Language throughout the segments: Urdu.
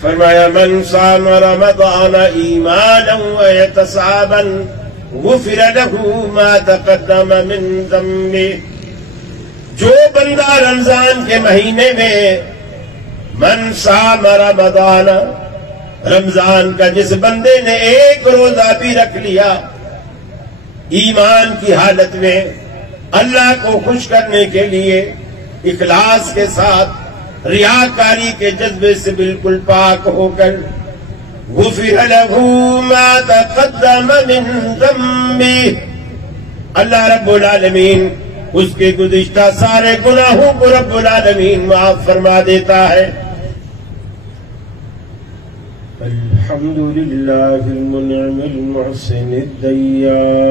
فرمایا من صام رمضان ایمانا واحتسابا غفر له ما تقدم من ذنبه. جو بندہ رمضان کے مہینے میں من صام رمضان، رمضان کا جس بندے نے ایک روزہ بھی رکھ لیا ایمان کی حالت میں، اللہ کو خوش کرنے کے لیے اخلاص کے ساتھ، ریاکاری کے جذبے سے بالکل پاک ہو کر، غفر له ما تقدم من ذنبه، اللہ رب العالمین اس کے گزشتہ سارے گناہوں کو رب العالمین معاف فرما دیتا ہے. الحمد للہ المنعم المحسن الدیان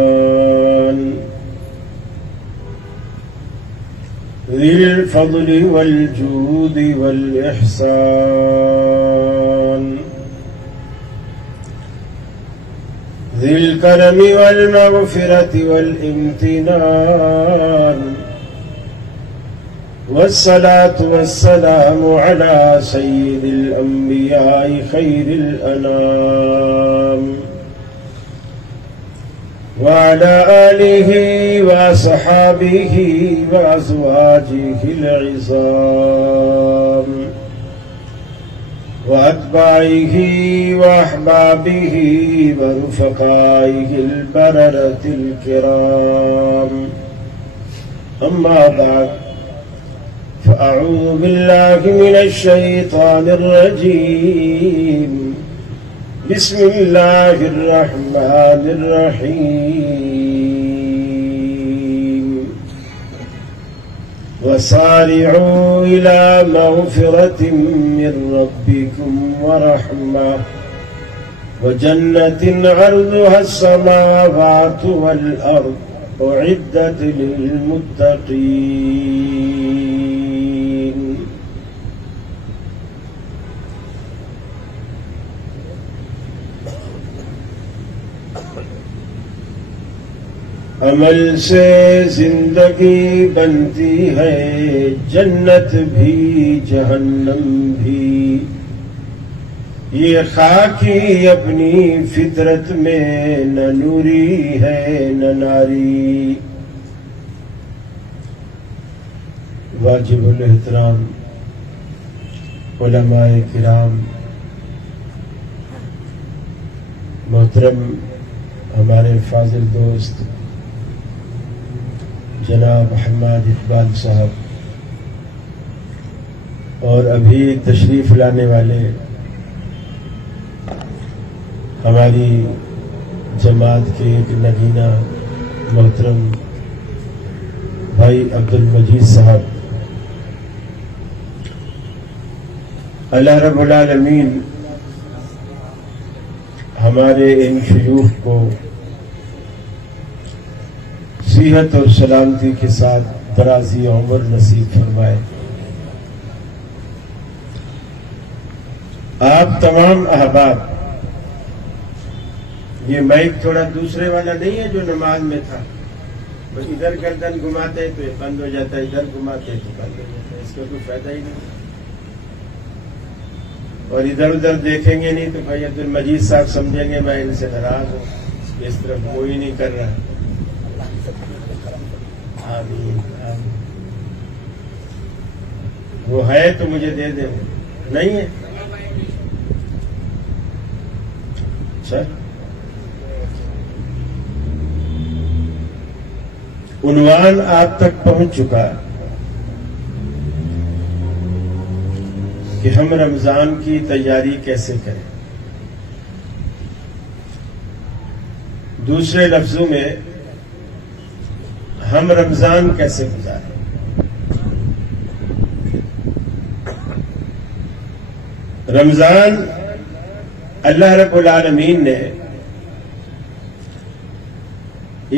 ذی الفضل والجود والإحسان ذی الکرم والمغفرة والامتنان والصلاة والسلام على سيد الأنبياء خير الأنام وعلى آله وصحابه وأزواجه العظام وأتباعه وأحبابه ورفقائه البررة الكرام. أما بعد، فأعوذ بالله من الشيطان الرجيم. بسم الله الرحمن الرحيم. وسارعوا إلى مغفرة من ربكم ورحمة وجنة عرضها السماوات والأرض أعدت للمتقين. عمل سے زندگی بنتی ہے، جنت بھی جہنم بھی، یہ خاکی اپنی فطرت میں نہ نوری ہے نہ ناری. واجب الاحترام علماء کرام، محترم ہمارے فاضل دوست جناب حماد اقبال صاحب، اور ابھی تشریف لانے والے ہماری جماعت کے ایک نگینہ محترم بھائی عبد المجید صاحب، اللہ رب العالمین ہمارے ان شیوخ کو صحت اور سلامتی کے ساتھ درازی عمر نصیب فرمائے. آپ تمام احباب، یہ مائک تھوڑا دوسرے والا نہیں ہے جو نماز میں تھا، بس ادھر گردن گھماتے تو یہ بند ہو جاتا ہے، ادھر گھماتے تو بند ہو جاتا ہے، اس کا کوئی فائدہ ہی نہیں. اور ادھر ادھر دیکھیں گے نہیں تو بھائی عبد المجید صاحب سمجھیں گے میں ان سے ناراض ہوں، اس طرف کوئی نہیں کر رہا. آمین آمین. وہ ہے تو مجھے دے دیں، نہیں ہے اچھا. عنوان آپ تک پہنچ چکا کہ ہم رمضان کی تیاری کیسے کریں. دوسرے لفظوں میں ہم رمضان کیسے گزاریں. رمضان اللہ رب العالمین نے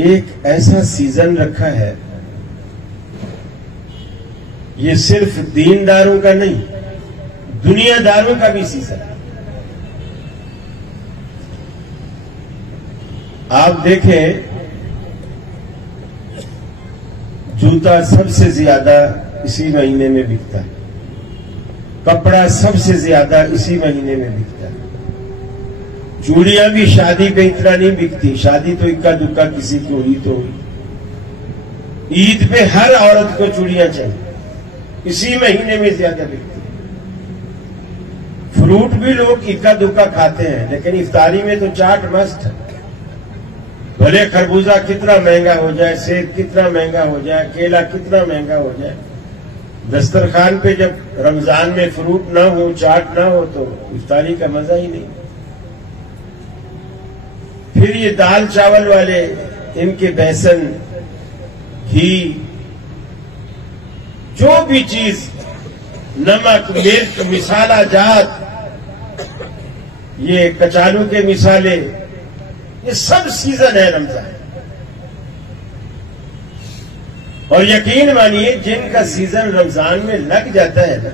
ایک ایسا سیزن رکھا ہے، یہ صرف دینداروں کا نہیں، دنیا داروں کا بھی سیزن ہے. آپ دیکھیں جوتا سب سے زیادہ اسی مہینے میں بکتا ہے. کپڑا سب سے زیادہ اسی مہینے میں بکتا ہے. چوڑیاں بھی شادی پہ اتنا نہیں بکتی، شادی تو اکا دکا کسی کو ہوئی تو ہوئی. عید پہ ہر عورت کو چوڑیاں چاہیے، اسی مہینے میں زیادہ بکتی. فروٹ بھی لوگ اکا دکا کھاتے ہیں، لیکن افطاری میں تو چاٹ مست ہے. بھلے خربوزہ کتنا مہنگا ہو جائے، سیب کتنا مہنگا ہو جائے، کیلا کتنا مہنگا ہو جائے، دسترخوان پہ جب رمضان میں فروٹ نہ ہو، چاٹ نہ ہو تو افطاری کا مزہ ہی نہیں. پھر یہ دال چاول والے، ان کے بیسن، گھی، جو بھی چیز، نمک، مرچ، مسالہ جات، یہ کچالو کے مسالے، یہ سب سیزن ہے رمضان. اور یقین مانیے جن کا سیزن رمضان میں لگ جاتا ہے نا،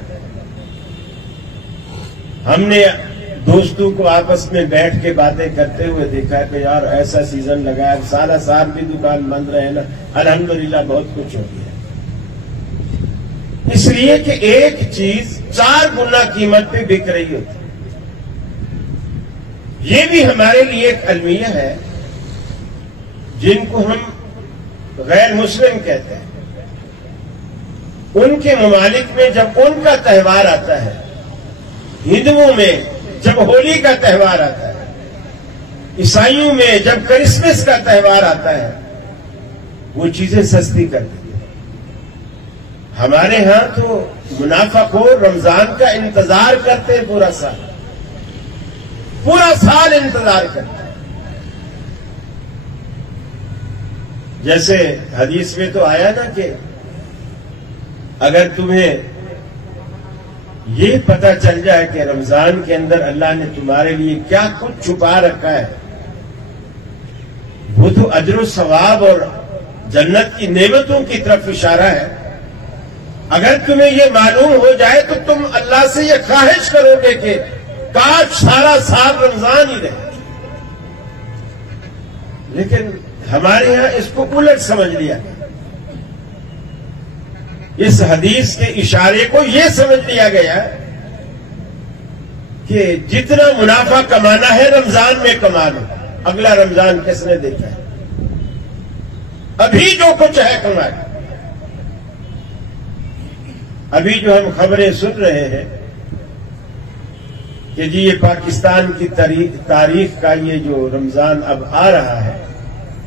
ہم نے دوستوں کو آپس میں بیٹھ کے باتیں کرتے ہوئے دیکھا ہے کہ یار ایسا سیزن لگا ہے، سارا سال بھی دکان بند رہے نا، الحمدللہ بہت کچھ ہو گیا. اس لیے کہ ایک چیز 4 گنا قیمت پہ بک رہی ہوتی. یہ بھی ہمارے لیے ایک المیہ ہے. جن کو ہم غیر مسلم کہتے ہیں، ان کے ممالک میں جب ان کا تہوار آتا ہے، ہندوؤں میں جب ہولی کا تہوار آتا ہے، عیسائیوں میں جب کرسمس کا تہوار آتا ہے، وہ چیزیں سستی کر دیتے ہیں. ہمارے ہاں تو منافع خور رمضان کا انتظار کرتے ہیں، پورا سال انتظار کرتے ہیں. جیسے حدیث میں تو آیا نا کہ اگر تمہیں یہ پتہ چل جائے کہ رمضان کے اندر اللہ نے تمہارے لیے کیا کچھ چھپا رکھا ہے، وہ تو اجر و ثواب اور جنت کی نعمتوں کی طرف اشارہ ہے. اگر تمہیں یہ معلوم ہو جائے تو تم اللہ سے یہ خواہش کرو گے کہ کاش سارا سال رمضان ہی رہے. لیکن ہمارے ہاں اس کو الٹ سمجھ لیا، اس حدیث کے اشارے کو یہ سمجھ لیا گیا کہ جتنا منافع کمانا ہے رمضان میں کما لو، اگلا رمضان کس نے دیکھا ہے، ابھی جو کچھ ہے کمائے. ابھی جو ہم خبریں سن رہے ہیں کہ جی یہ پاکستان کی تاریخ کا یہ جو رمضان اب آ رہا ہے،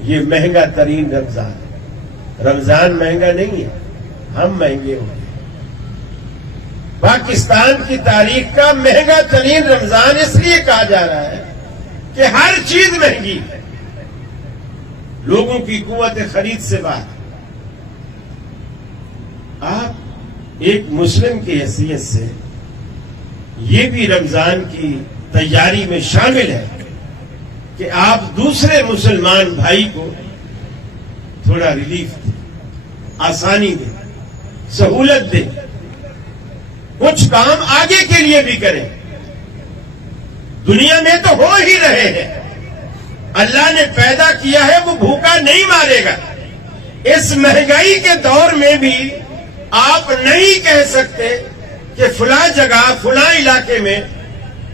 یہ مہنگا ترین رمضان ہے. رمضان مہنگا نہیں ہے، ہم مہنگے ہو گئے. پاکستان کی تاریخ کا مہنگا ترین رمضان اس لیے کہا جا رہا ہے کہ ہر چیز مہنگی ہے، لوگوں کی قوت خرید سے بات. آپ ایک مسلم کی حیثیت سے یہ بھی رمضان کی تیاری میں شامل ہے کہ آپ دوسرے مسلمان بھائی کو تھوڑا ریلیف دیں، آسانی دیں، سہولت دیں، کچھ کام آگے کے لیے بھی کریں. دنیا میں تو ہو ہی رہے ہیں، اللہ نے پیدا کیا ہے، وہ بھوکا نہیں مارے گا. اس مہنگائی کے دور میں بھی آپ نہیں کہہ سکتے کہ فلاں جگہ فلاں علاقے میں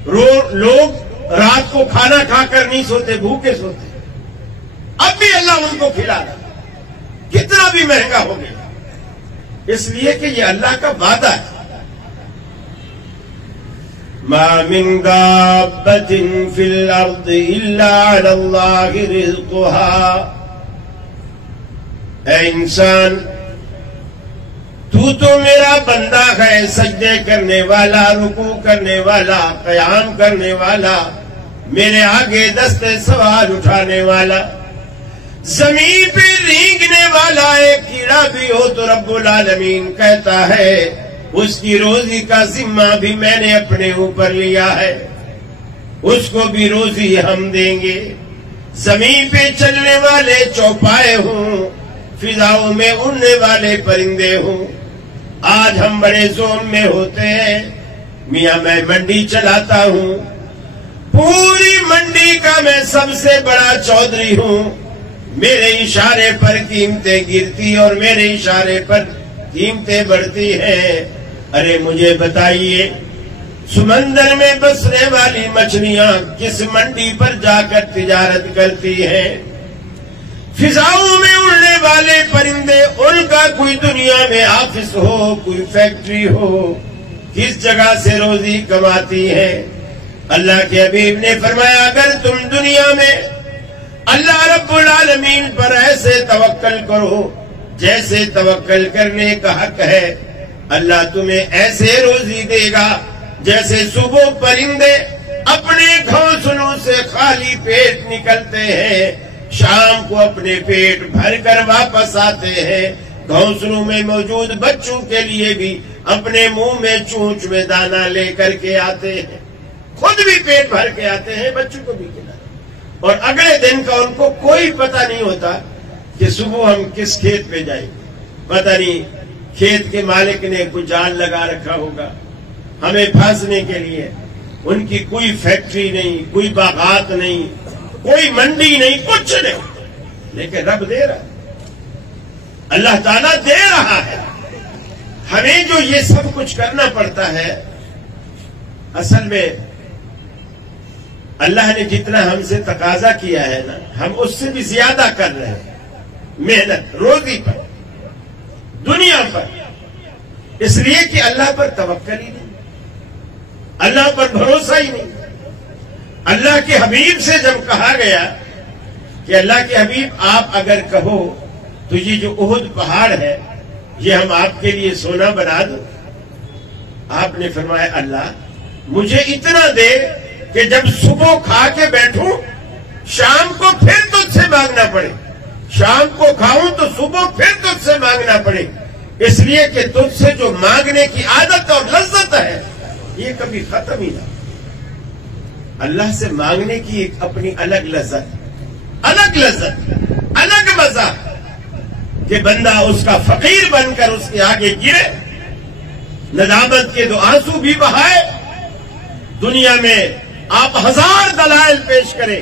لوگ رات کو کھانا کھا کر نہیں سوتے، بھوکے سوتے. اب بھی اللہ ان کو کھلا رہا، کتنا بھی مہنگا ہو گیا. اس لیے کہ یہ اللہ کا وعدہ ہے. ما من دابة في الأرض إلا على الله رزقها. اے انسان، تو میرا بندہ ہے، سجدے کرنے والا، رکوع کرنے والا، قیام کرنے والا، میرے آگے دستے سوال اٹھانے والا، زمین پہ رینگنے والا. ایک کیڑا بھی ہو تو رب العالمین کہتا ہے اس کی روزی کا ذمہ بھی میں نے اپنے اوپر لیا ہے، اس کو بھی روزی ہم دیں گے. زمین پہ چلنے والے چوپائے ہوں، فضاؤں میں اڑنے والے پرندے ہوں. آج ہم بڑے زون میں ہوتے ہیں، میاں میں منڈی چلاتا ہوں، پوری منڈی کا میں سب سے بڑا چودھری ہوں. میرے اشارے پر قیمتیں گرتی اور میرے اشارے پر قیمتیں بڑھتی ہیں. ارے مجھے بتائیے سمندر میں بسنے والی مچھلیاں کس منڈی پر جا کر تجارت کرتی ہیں؟ فضاؤں میں اڑنے والے پرندے ان کا کوئی دنیا میں آفس ہو، کوئی فیکٹری ہو، کس جگہ سے روزی کماتی ہے؟ اللہ کے حبیب نے فرمایا اگر تم دنیا میں اللہ رب العالمین پر ایسے توکل کرو جیسے توکل کرنے کا حق ہے، اللہ تمہیں ایسے روزی دے گا جیسے صبح پرندے اپنے گھونسلوں سے خالی پیٹ نکلتے ہیں، شام کو اپنے پیٹ بھر کر واپس آتے ہیں، گھونسلوں میں موجود بچوں کے لیے بھی اپنے منہ میں چونچ میں دانہ لے کر کے آتے ہیں، خود بھی پیٹ بھر کے آتے ہیں، بچوں کو بھی کھلاتے ہیں، اور اگلے دن کا ان کو کوئی پتہ نہیں ہوتا کہ صبح ہم کس کھیت پہ جائیں گے، پتہ نہیں کھیت کے مالک نے کوئی جال لگا رکھا ہوگا ہمیں پھانسنے کے لیے، ان کی کوئی فیکٹری نہیں، کوئی باغات نہیں، کوئی منڈی نہیں، کچھ نہیں، لیکن رب دے رہا ہے، اللہ تعالیٰ دے رہا ہے۔ ہمیں جو یہ سب کچھ کرنا پڑتا ہے، اصل میں اللہ نے جتنا ہم سے تقاضا کیا ہے نا، ہم اس سے بھی زیادہ کر رہے ہیں، محنت روزی پر، دنیا پر، اس لیے کہ اللہ پر توکل ہی نہیں، اللہ پر بھروسہ ہی نہیں۔ اللہ کے حبیب سے جب کہا گیا کہ اللہ کے حبیب آپ اگر کہو تو یہ جو احد پہاڑ ہے یہ ہم آپ کے لیے سونا بنا دو، آپ نے فرمایا اللہ مجھے اتنا دے کہ جب صبح کھا کے بیٹھوں شام کو پھر تجھ سے مانگنا پڑے، شام کو کھاؤں تو صبح پھر تجھ سے مانگنا پڑے، اس لیے کہ تجھ سے جو مانگنے کی عادت اور لذت ہے یہ کبھی ختم ہی نہ۔ اللہ سے مانگنے کی ایک اپنی الگ لذت، الگ مزہ کہ بندہ اس کا فقیر بن کر اس کے آگے گرے، ندامت کے دو آنسو بھی بہائے، دنیا میں آپ ہزار دلائل پیش کریں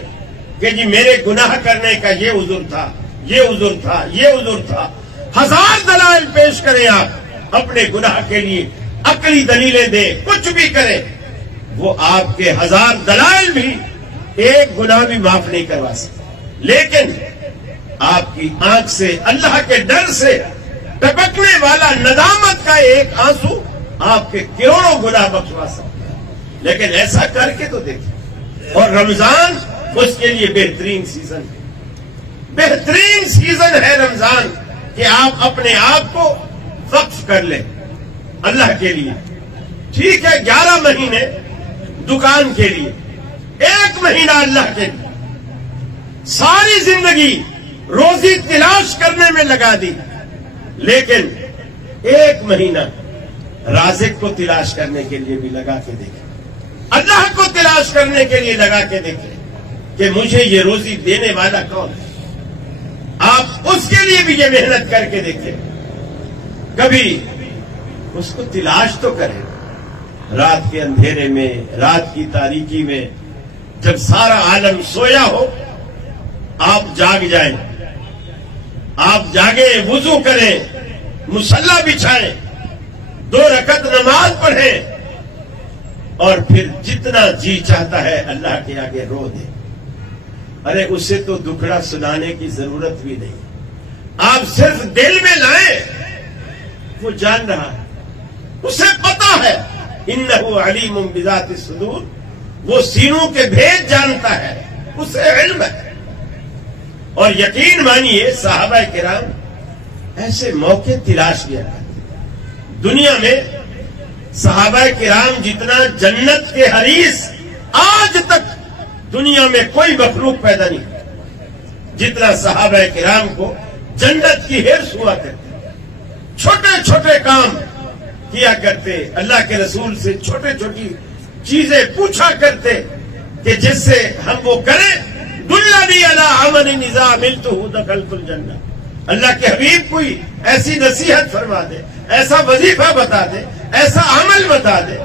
کہ جی میرے گناہ کرنے کا یہ عذر تھا، یہ عذر تھا، یہ عذر تھا، ہزار دلائل پیش کریں آپ اپنے گناہ کے لیے، عقلی دلیلیں دیں، کچھ بھی کریں، وہ آپ کے ہزار دلائل بھی ایک گناہ بھی معاف نہیں کروا سکتے، لیکن آپ کی آنکھ سے اللہ کے ڈر سے ٹپکنے والا ندامت کا ایک آنسو آپ کے کروڑوں گناہ بخشوا سکتے ہیں۔ لیکن ایسا کر کے تو دیکھیں، اور رمضان اس کے لیے بہترین سیزن ہے، بہترین سیزن ہے رمضان کہ آپ اپنے آپ کو وقف کر لیں اللہ کے لیے۔ ٹھیک ہے 11 مہینے دکان کے لیے، 1 مہینہ اللہ کے لیے، ساری زندگی روزی تلاش کرنے میں لگا دی، لیکن 1 مہینہ رازق کو تلاش کرنے کے لیے بھی لگا کے دیکھیں، اللہ کو تلاش کرنے کے لیے لگا کے دیکھیں کہ مجھے یہ روزی دینے والا کون ہے، آپ اس کے لیے بھی یہ محنت کر کے دیکھیں، کبھی اس کو تلاش تو کریں، رات کے اندھیرے میں، رات کی تاریکی میں، جب سارا عالم سویا ہو آپ جاگ جائیں، آپ جاگیں، وضو کریں، مصلی بچھائیں، 2 رکعت نماز پڑھیں، اور پھر جتنا جی چاہتا ہے اللہ کے آگے رو دیں۔ ارے اسے تو دکھڑا سنانے کی ضرورت بھی نہیں، آپ صرف دل میں لائیں، وہ جان رہا ہے، اسے پتا ہے، انہ علیم بذات الصدور، وہ سینوں کے بھید جانتا ہے، اسے علم ہے۔ اور یقین مانیے صحابہ کرام ایسے موقع تلاش کیا کرتے، دنیا میں صحابہ کرام جتنا جنت کے حریص آج تک دنیا میں کوئی مخلوق پیدا نہیں ہوئی جتنا صحابہ کرام کو جنت کی ہرس ہوا کرتے، چھوٹے چھوٹے کام کیا کرتے، اللہ کے رسول سے چھوٹی چھوٹی چیزیں پوچھا کرتے کہ جس سے ہم وہ کریں، دلنی علی عمل اذا عملتہ دخلت الجنہ، اللہ کے حبیب کوئی ایسی نصیحت فرما دے، ایسا وظیفہ بتا دے، ایسا عمل بتا دے،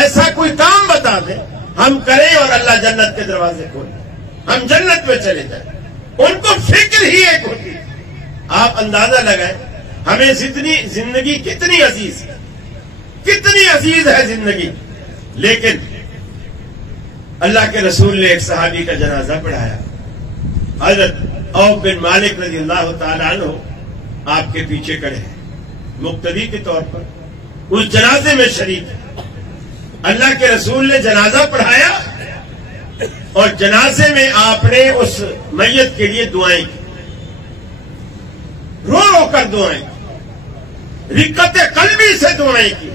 ایسا کوئی کام بتا دے، ہم کریں اور اللہ جنت کے دروازے کھولے، ہم جنت میں چلے جائیں۔ ان کو فکر ہی ایک ہوتی ہے۔ آپ اندازہ لگائیں ہمیں زندگی کتنی عزیز ہے، کتنی عزیز ہے زندگی. لیکن اللہ کے رسول نے ایک صحابی کا جنازہ پڑھایا. حضرت عوف بن مالک رضی اللہ تعالی عنہ آپ کے پیچھے کھڑے ہیں مقتدی کے طور پر, اس جنازے میں شریک ہے. اللہ کے رسول نے جنازہ پڑھایا اور جنازے میں آپ نے اس میت کے لیے دعائیں کی, رو رو کر دعائیں کی, رقت قلبی سے دعائیں کی,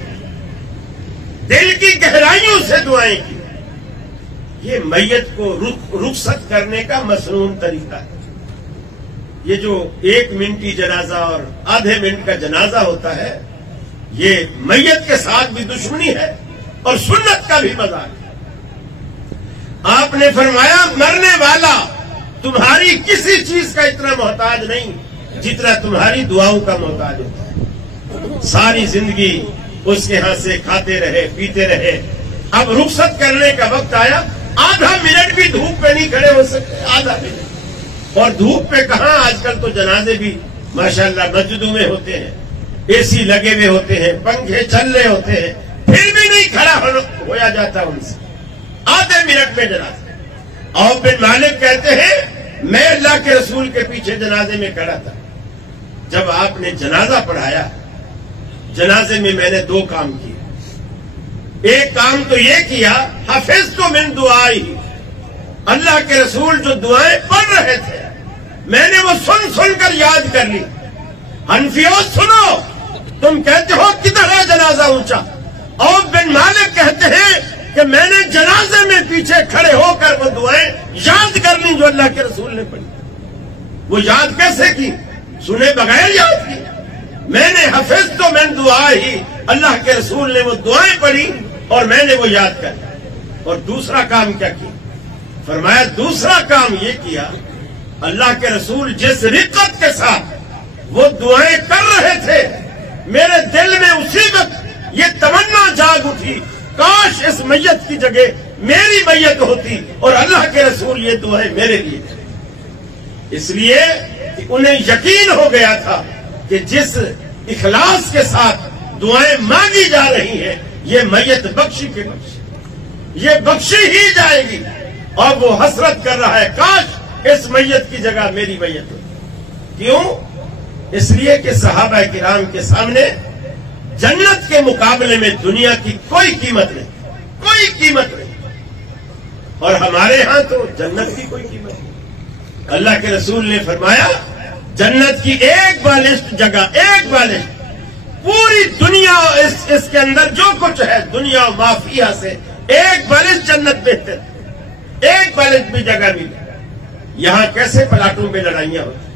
دل کی گہرائیوں سے دعائیں کی. یہ میت کو رخصت کرنے کا مصنون طریقہ ہے. یہ جو 1 منٹی جنازہ اور آدھے منٹ کا جنازہ ہوتا ہے, یہ میت کے ساتھ بھی دشمنی ہے اور سنت کا بھی مذاق ہے. آپ نے فرمایا مرنے والا تمہاری کسی چیز کا اتنا محتاج نہیں جتنا تمہاری دعاؤں کا محتاج ہوتا ہے. ساری زندگی اس کے ہاں سے کھاتے رہے پیتے رہے, اب رخصت کرنے کا وقت آیا, آدھا منٹ بھی دھوپ پہ نہیں کھڑے ہو سکتے, آدھا منٹ. اور دھوپ پہ کہاں, آج کل تو جنازے بھی ماشاءاللہ مسجدوں میں ہوتے ہیں, اے سی لگے ہوئے ہوتے ہیں, پنکھے چل رہے ہوتے ہیں, پھر بھی نہیں کھڑا ہویا جاتا ان سے, آدھے منٹ میں جنازہ. عوف بن مالک کہتے ہیں میں اللہ کے رسول کے پیچھے جنازے میں کھڑا تھا. جب آپ نے جنازہ پڑھایا, جنازے میں نے 2 کام کیے. ایک کام تو یہ کیا, حفظت من دعائی, اللہ کے رسول جو دعائیں پڑھ رہے تھے میں نے وہ سن سن کر یاد کر لی. حنفیوں سنو, تم کہتے ہو کدھر ہے جنازہ اونچا. عوف بن مالک کہتے ہیں کہ میں نے جنازے میں پیچھے کھڑے ہو کر وہ دعائیں یاد کر لی جو اللہ کے رسول نے پڑھی. وہ یاد کیسے کی, سنے بغیر یاد کی. میں نے حفظت من دعائی, اللہ کے رسول نے وہ دعائیں پڑھی اور میں نے وہ یاد کر لی. اور دوسرا کام کیا کیا, فرمایا دوسرا کام یہ کیا, اللہ کے رسول جس رقت کے ساتھ وہ دعائیں کر رہے تھے میرے دل میں اسی وقت یہ تمنا جاگ اٹھی, کاش اس میت کی جگہ میری میت ہوتی اور اللہ کے رسول یہ دعائیں میرے لیے کریں. اس لیے کہ انہیں یقین ہو گیا تھا کہ جس اخلاص کے ساتھ دعائیں مانگی جا رہی ہیں یہ میت بخشی کے بخشی, یہ بخشی ہی جائے گی. اور وہ حسرت کر رہا ہے کاش اس میت کی جگہ میری میت ہو. کیوں؟ اس لیے کہ صحابہ کرام کے سامنے جنت کے مقابلے میں دنیا کی کوئی قیمت نہیں, کوئی قیمت نہیں. اور ہمارے ہاں تو جنت کی کوئی قیمت نہیں. اللہ کے رسول نے فرمایا جنت کی ایک بالشت جگہ, ایک بالشت, پوری دنیا اس کے اندر جو کچھ ہے دنیا مافیا سے ایک بالشت جنت بہتر, ایک بالشت بھی جگہ بھی نہیں. یہاں کیسے پلاٹوں پہ لڑائیاں ہوتی,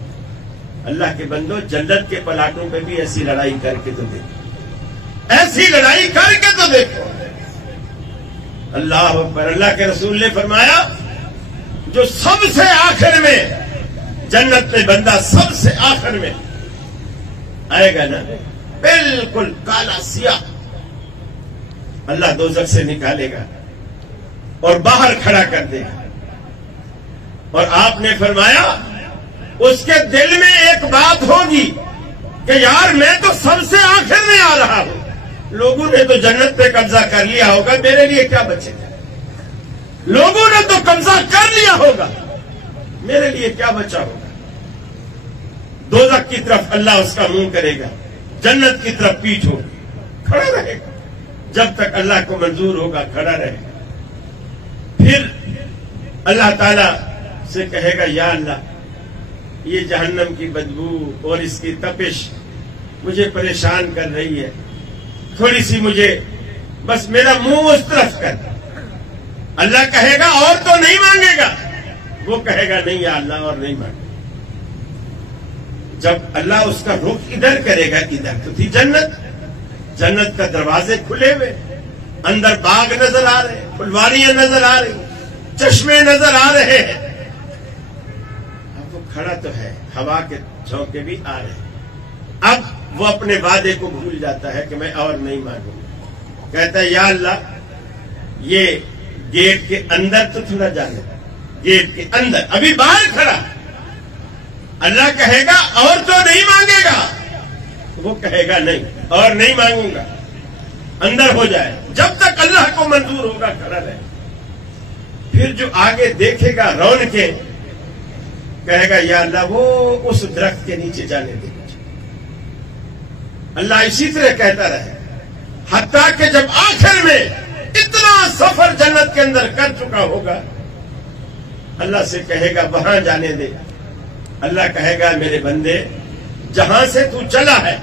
اللہ کے بندو جنت کے پلاٹوں پہ بھی ایسی لڑائی کر کے تو دیکھو, ایسی لڑائی کر کے تو دیکھو. اللہ اکبر. اللہ کے رسول نے فرمایا جو سب سے آخر میں جنت میں بندہ سب سے آخر میں آئے گا نا, بالکل کالا سیاہ, اللہ دوزخ سے نکالے گا اور باہر کھڑا کر دے گا. اور آپ نے فرمایا اس کے دل میں ایک بات ہوگی کہ یار میں تو سب سے آخر میں آ رہا ہوں, لوگوں نے تو جنت پہ قبضہ کر لیا ہوگا, میرے لیے کیا بچے گا. لوگوں نے تو قبضہ کر لیا ہوگا, میرے لیے کیا بچا ہوگا. دوزخ کی طرف اللہ اس کا منہ کرے گا, جنت کی طرف پیٹھ ہوگی, کھڑا رہے گا جب تک اللہ کو منظور ہوگا, کھڑا رہے گا. پھر اللہ تعالی سے کہے گا یا اللہ یہ جہنم کی بدبو اور اس کی تپش مجھے پریشان کر رہی ہے, تھوڑی سی مجھے بس میرا منہ اس طرف کر. اللہ کہے گا اور تو نہیں مانگے گا, وہ کہے گا نہیں یا اللہ اور نہیں مانگے. جب اللہ اس کا رخ ادھر کرے گا, ادھر تو تھی جنت, جنت کا دروازے کھلے ہوئے, اندر باغ نظر آ رہے, پھلواریاں نظر آ رہی, چشمے نظر آ رہے ہیں. اب وہ کھڑا تو ہے, ہوا کے جھونکے بھی آ رہے ہیں. اب وہ اپنے وعدے کو بھول جاتا ہے کہ میں اور نہیں مانگوں گا. کہتا ہے یا اللہ یہ گیٹ کے اندر تو تھوڑا جانے, گیٹ کے اندر, ابھی باہر کھڑا. اللہ کہے گا اور تو نہیں مانگے گا, وہ کہے گا نہیں اور نہیں مانگوں گا. اندر ہو جائے، جب تک اللہ کو منظور ہوگا کھڑا رہے. پھر جو آگے دیکھے گا رونقیں، کہے گا یا اللہ وہ اس درخت کے نیچے جانے دے. اللہ اسی طرح کہتا رہے حتیٰ کہ جب آخر میں اتنا سفر جنت کے اندر کر چکا ہوگا، اللہ سے کہے گا وہاں جانے دے. اللہ کہے گا میرے بندے جہاں سے تو چلا ہے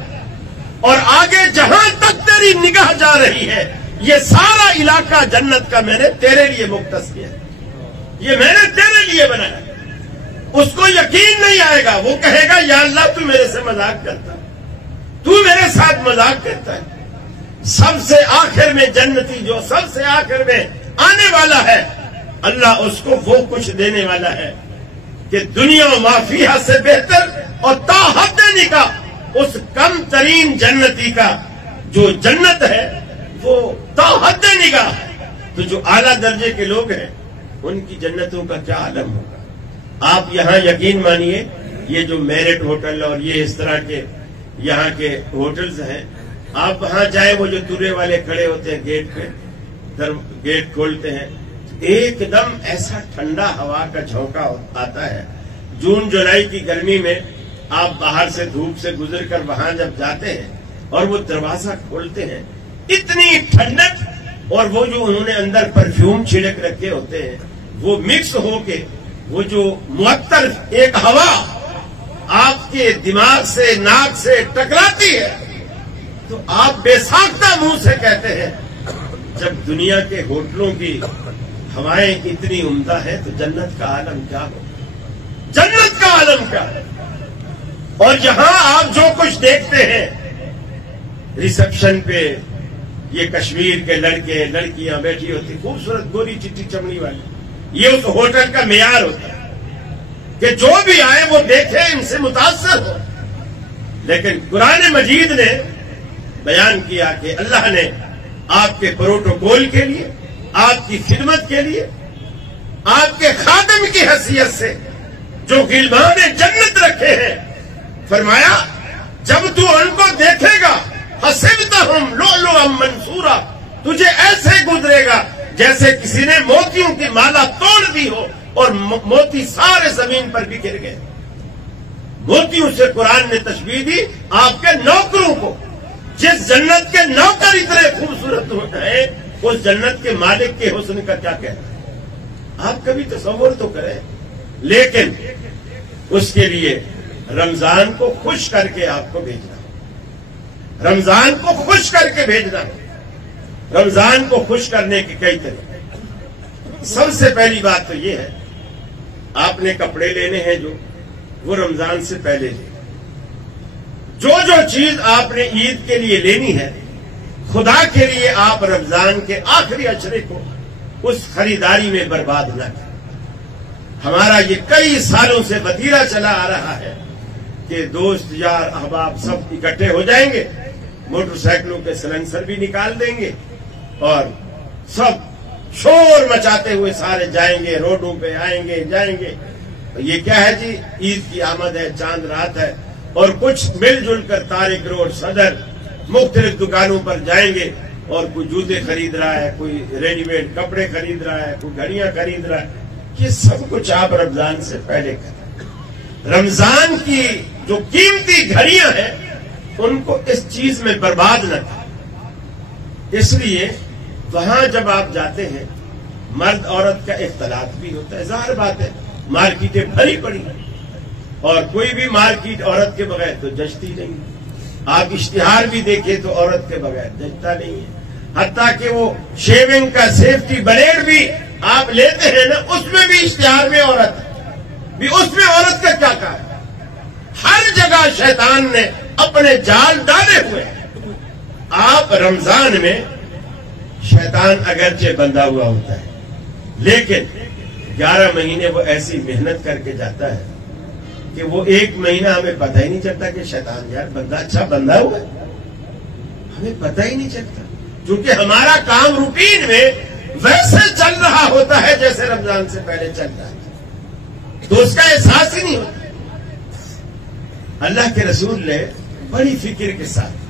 اور آگے جہاں تک تیری نگاہ جا رہی ہے، یہ سارا علاقہ جنت کا میں نے تیرے لیے مختص کیا ہے، یہ میں نے تیرے لیے بنایا. اس کو یقین نہیں آئے گا، وہ کہے گا یا اللہ تو میرے سے مذاق کرتا ہے، تو میرے ساتھ مذاق کرتا ہے. سب سے آخر میں جنتی جو سب سے آخر میں آنے والا ہے، اللہ اس کو وہ کچھ دینے والا ہے کہ دنیا و ما فیہا سے بہتر اور تا حد نکاح اس کم ترین جنتی کا جو جنت ہے وہ تا حد نگاہ ہے. تو جو اعلیٰ درجے کے لوگ ہیں ان کی جنتوں کا کیا عالم ہوگا. آپ یہاں یقین مانیے یہ جو میرٹ ہوٹل اور یہ اس طرح کے یہاں کے ہوٹلز ہیں، آپ وہاں جائیں، وہ جو تورے والے کھڑے ہوتے ہیں گیٹ پہ، گیٹ کھولتے ہیں، ایک دم ایسا ٹھنڈا ہوا کا جھونکا آتا ہے. جون جولائی کی گرمی میں آپ باہر سے دھوپ سے گزر کر وہاں جب جاتے ہیں اور وہ دروازہ کھولتے ہیں، اتنی ٹھنڈک، اور وہ جو انہوں نے اندر پرفیوم چھڑک رکھے ہوتے ہیں وہ مکس ہو کے وہ جو معطر ایک ہوا آپ کے دماغ سے ناک سے ٹکراتی ہے، تو آپ بے ساختہ منہ سے کہتے ہیں جب دنیا کے ہوٹلوں کی ہوائیں اتنی عمدہ ہے تو جنت کا عالم کیا ہو، جنت کا عالم کیا ہے. اور یہاں آپ جو کچھ دیکھتے ہیں ریسپشن پہ، یہ کشمیر کے لڑکے لڑکیاں بیٹھی ہوتی خوبصورت گوری چٹی چمڑی والی، یہ اس ہوٹل کا معیار ہوتا ہے کہ جو بھی آئے وہ دیکھے ان سے متاثر ہو. لیکن قرآن مجید نے بیان کیا کہ اللہ نے آپ کے پروٹوکول کے لیے، آپ کی خدمت کے لیے، آپ کے خادم کی حیثیت سے جو غلمان جنت رکھے ہیں، فرمایا جب تو ان کو دیکھے گا حسبتہم لؤلؤا منثورا، تجھے ایسے گزرے گا جیسے کسی نے موتیوں کی مالا توڑ دی ہو اور موتی سارے زمین پر بکھر گئے. موتیوں سے قرآن نے تشبیہ دی آپ کے نوکروں کو. جس جنت کے نوکر اتنے خوبصورت ہوتے ہیں اس جنت کے مالک کے حسن کا کیا کہنا ہے، آپ کبھی تصور تو کریں. لیکن اس کے لیے رمضان کو خوش کر کے آپ کو بھیجنا، رمضان کو خوش کر کے بھیجنا. رمضان کو خوش کرنے کے کئی طریقے. سب سے پہلی بات تو یہ ہے آپ نے کپڑے لینے ہیں جو وہ رمضان سے پہلے لیں. جو چیز آپ نے عید کے لیے لینی ہے خدا کے لیے آپ رمضان کے آخری عشرے کو اس خریداری میں برباد نہ کریں. ہمارا یہ کئی سالوں سے وتیرہ چلا آ رہا ہے کہ دوست یار احباب سب اکٹھے ہو جائیں گے، موٹر سائیکلوں کے سلنسر بھی نکال دیں گے اور سب شور مچاتے ہوئے سارے جائیں گے، روڈوں پہ آئیں گے جائیں گے. یہ کیا ہے جی، عید کی آمد ہے، چاند رات ہے، اور کچھ مل جل کر طارق روڈ صدر مختلف دکانوں پر جائیں گے اور کوئی جوتے خرید رہا ہے، کوئی ریڈی میڈ کپڑے خرید رہا ہے، کوئی گھڑیاں خرید رہا ہے. یہ سب کچھ آپ رمضان سے پہلے کریں. رمضان کی جو قیمتی گھڑیاں ہیں ان کو اس چیز میں برباد نہ کریں. اس لیے وہاں جب آپ جاتے ہیں مرد عورت کا اختلاط بھی ہوتا ہے. ظاہر بات ہے مارکیٹیں بھری پڑی ہیں اور کوئی بھی مارکیٹ عورت کے بغیر تو جچتی نہیں. آپ اشتہار بھی دیکھیں تو عورت کے بغیر جچتا نہیں ہے. حتیٰ کہ وہ شیونگ کا سیفٹی بلیڈ بھی آپ لیتے ہیں نا، اس میں بھی اشتہار میں عورت بھی، اس میں عورت کا کیا کہا ہے. ہر جگہ شیطان نے اپنے جال ڈالے ہوئے ہیں. آپ رمضان میں شیطان اگرچہ بندھا ہوا ہوتا ہے لیکن 11 مہینے وہ ایسی محنت کر کے جاتا ہے کہ وہ 1 مہینہ ہمیں پتہ ہی نہیں چلتا کہ شیطان یار بندہ اچھا بندھا ہوا ہے، ہمیں پتہ ہی نہیں چلتا کیونکہ ہمارا کام روٹین میں ویسے چل رہا ہوتا ہے جیسے رمضان سے پہلے چل رہا ہے، تو اس کا احساس ہی نہیں ہوتا. اللہ کے رسول نے بڑی فکر کے ساتھ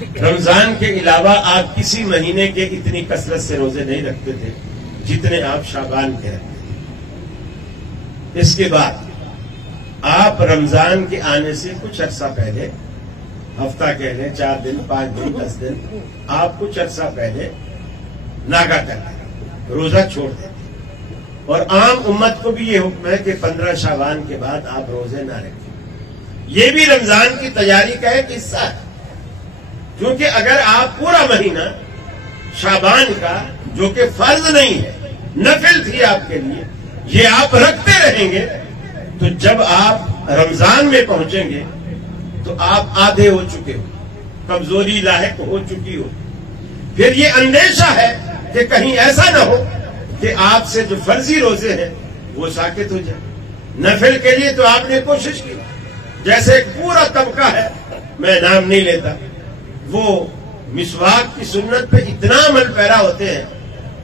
رمضان کے علاوہ آپ کسی مہینے کے اتنی کثرت سے روزے نہیں رکھتے تھے جتنے آپ شعبان کے رکھتے تھے۔ اس کے بعد آپ رمضان کے آنے سے کچھ عرصہ پہلے، ہفتہ کہہ لیں، 4 دن، 5 دن، 10 دن، آپ کچھ عرصہ پہلے ناگا کرتے، روزہ چھوڑ دیتے، اور عام امت کو بھی یہ حکم ہے کہ 15 شعبان کے بعد آپ روزے نہ رکھیں۔ یہ بھی رمضان کی تیاری کا ایک حصہ ہے، کیونکہ اگر آپ پورا مہینہ شعبان کا، جو کہ فرض نہیں ہے، نفل تھی آپ کے لیے، یہ آپ رکھتے رہیں گے تو جب آپ رمضان میں پہنچیں گے تو آپ آدھے ہو چکے ہو، کمزوری لاحق ہو چکی ہو۔ پھر یہ اندیشہ ہے کہ کہیں ایسا نہ ہو کہ آپ سے جو فرضی روزے ہیں وہ ساقط ہو جائے۔ نفل کے لیے تو آپ نے کوشش کی، جیسے ایک پورا طبقہ ہے، میں نام نہیں لیتا، وہ مسواک کی سنت پہ اتنا عمل پیرا ہوتے ہیں،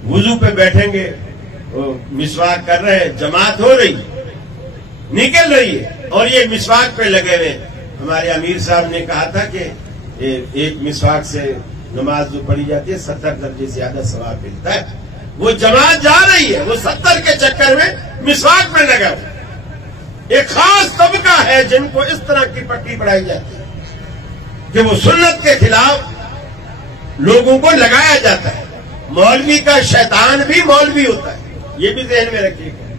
وضو پہ بیٹھیں گے، مسواک کر رہے ہیں، جماعت ہو رہی، نکل رہی ہے، اور یہ مسواک پہ لگے ہوئے۔ ہمارے امیر صاحب نے کہا تھا کہ ایک مسواک سے نماز جو پڑھی جاتی ہے 70 درجے زیادہ ثواب ملتا ہے۔ وہ جماعت جا رہی ہے، وہ 70 کے چکر میں مسواک میں لگا ہوا۔ ایک خاص طبقہ ہے جن کو اس طرح کی پٹی پڑھائی جاتی ہے کہ وہ سنت کے خلاف لوگوں کو لگایا جاتا ہے۔ مولوی کا شیطان بھی مولوی ہوتا ہے، یہ بھی ذہن میں رکھیے گا۔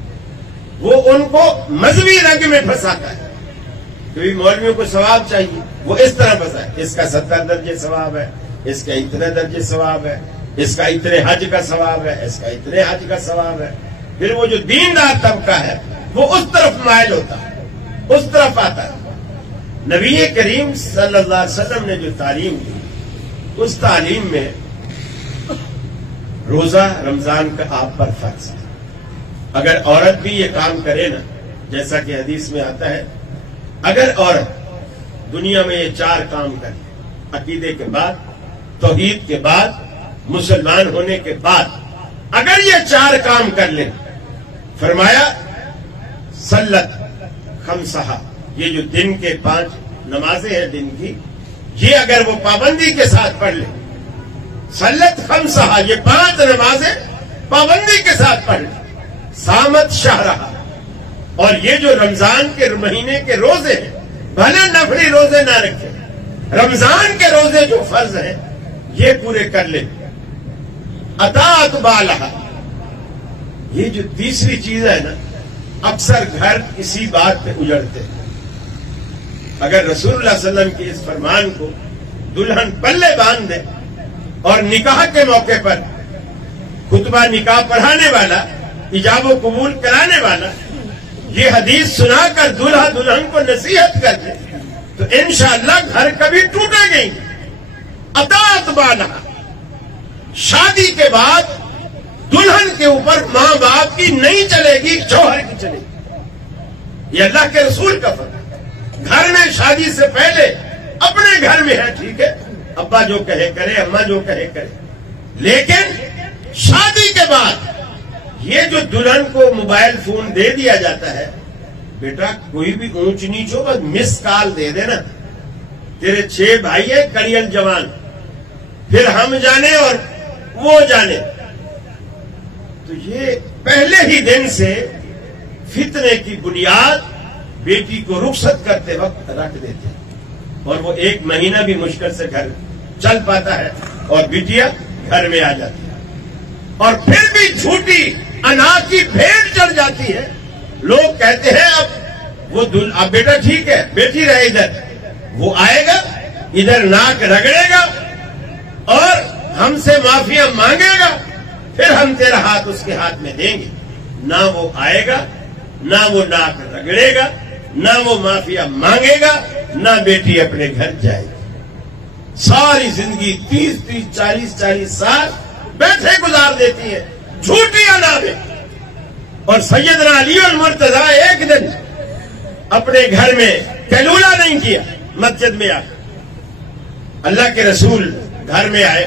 وہ ان کو مذہبی رنگ میں پھنساتا ہے، کیونکہ مولویوں کو ثواب چاہیے، وہ اس طرح پھنسا ہے، اس کا 70 درجے ثواب ہے، اس کا اتنے درجے ثواب ہے، اس کا اتنے حج کا ثواب ہے، اس کا اتنے حج کا ثواب ہے۔ پھر وہ جو دیندار طبقہ ہے وہ اس طرف مائل ہوتا ہے، اس طرف آتا ہے۔ نبی کریم صلی اللہ علیہ وسلم نے جو تعلیم دی، اس تعلیم میں روزہ رمضان کا آپ پر فرض ہے۔ اگر عورت بھی یہ کام کرے نا، جیسا کہ حدیث میں آتا ہے، اگر عورت دنیا میں یہ 4 کام کرے، عقیدے کے بعد، توحید کے بعد، مسلمان ہونے کے بعد، اگر یہ 4 کام کر لیں، فرمایا صلت خمسہا، یہ جو دن کے 5 نمازیں ہیں دن کی، یہ اگر وہ پابندی کے ساتھ پڑھ لیں، صلت خمسہا، یہ 5 نمازیں پابندی کے ساتھ پڑھ لیں، سامت شہرہا، اور یہ جو رمضان کے مہینے کے روزے ہیں، بھلے نفلی روزے نہ رکھیں، رمضان کے روزے جو فرض ہیں یہ پورے کر لیں، اطاعت بالہا، یہ جو تیسری چیز ہے نا، اکثر گھر اسی بات پہ اجڑتے ہیں۔ اگر رسول اللہ صلی اللہ علیہ وسلم کے اس فرمان کو دلہن پلے باندھ دے اور نکاح کے موقع پر خطبہ نکاح پڑھانے والا، ایجاب و قبول کرانے والا یہ حدیث سنا کر دلہا دلہن کو نصیحت کر دے تو انشاءاللہ گھر کبھی ٹوٹے گی۔ اطاعت بالہا، شادی کے بعد دلہن کے اوپر ماں باپ کی نہیں چلے گی، شوہر کی چلے گی۔ یہ اللہ کے رسول کا فرمان ہے۔ گھر میں شادی سے پہلے اپنے گھر میں ہے، ٹھیک ہے، ابا جو کہے کرے، اماں جو کہے کرے، لیکن شادی کے بعد یہ جو دلہن کو موبائل فون دے دیا جاتا ہے، بیٹا کوئی بھی اونچ نیچ ہو بس مس کال دے دینا، تیرے 6 بھائی ہیں کڑیل جوان، پھر ہم جانے اور وہ جانے۔ تو یہ پہلے ہی دن سے فتنے کی بنیاد بیٹی کو رخصت کرتے وقت رکھ دیتے ہیں، اور وہ 1 مہینہ بھی مشکل سے گھر چل پاتا ہے اور بیٹیاں گھر میں آ جاتی ہیں، اور پھر بھی جھوٹی انا کی بھیڑ چڑھ جاتی ہے۔ لوگ کہتے ہیں اب بیٹا ٹھیک ہے، بیٹی رہے ادھر، وہ آئے گا ادھر ناک رگڑے گا اور ہم سے معافیا مانگے گا، پھر ہم تیرا ہاتھ اس کے ہاتھ میں دیں گے۔ نہ وہ آئے گا، نہ وہ ناک رگڑے گا، نہ وہ معافیا مانگے گا، نہ بیٹی اپنے گھر جائے گی۔ ساری زندگی 30 40 سال بیٹھے گزار دیتی ہیں جھوٹی انا میں۔ اور سیدنا علی المرتضیٰ ایک دن اپنے گھر میں کیلولہ نہیں کیا، مسجد میں آ کر اللہ کے رسول گھر میں آئے،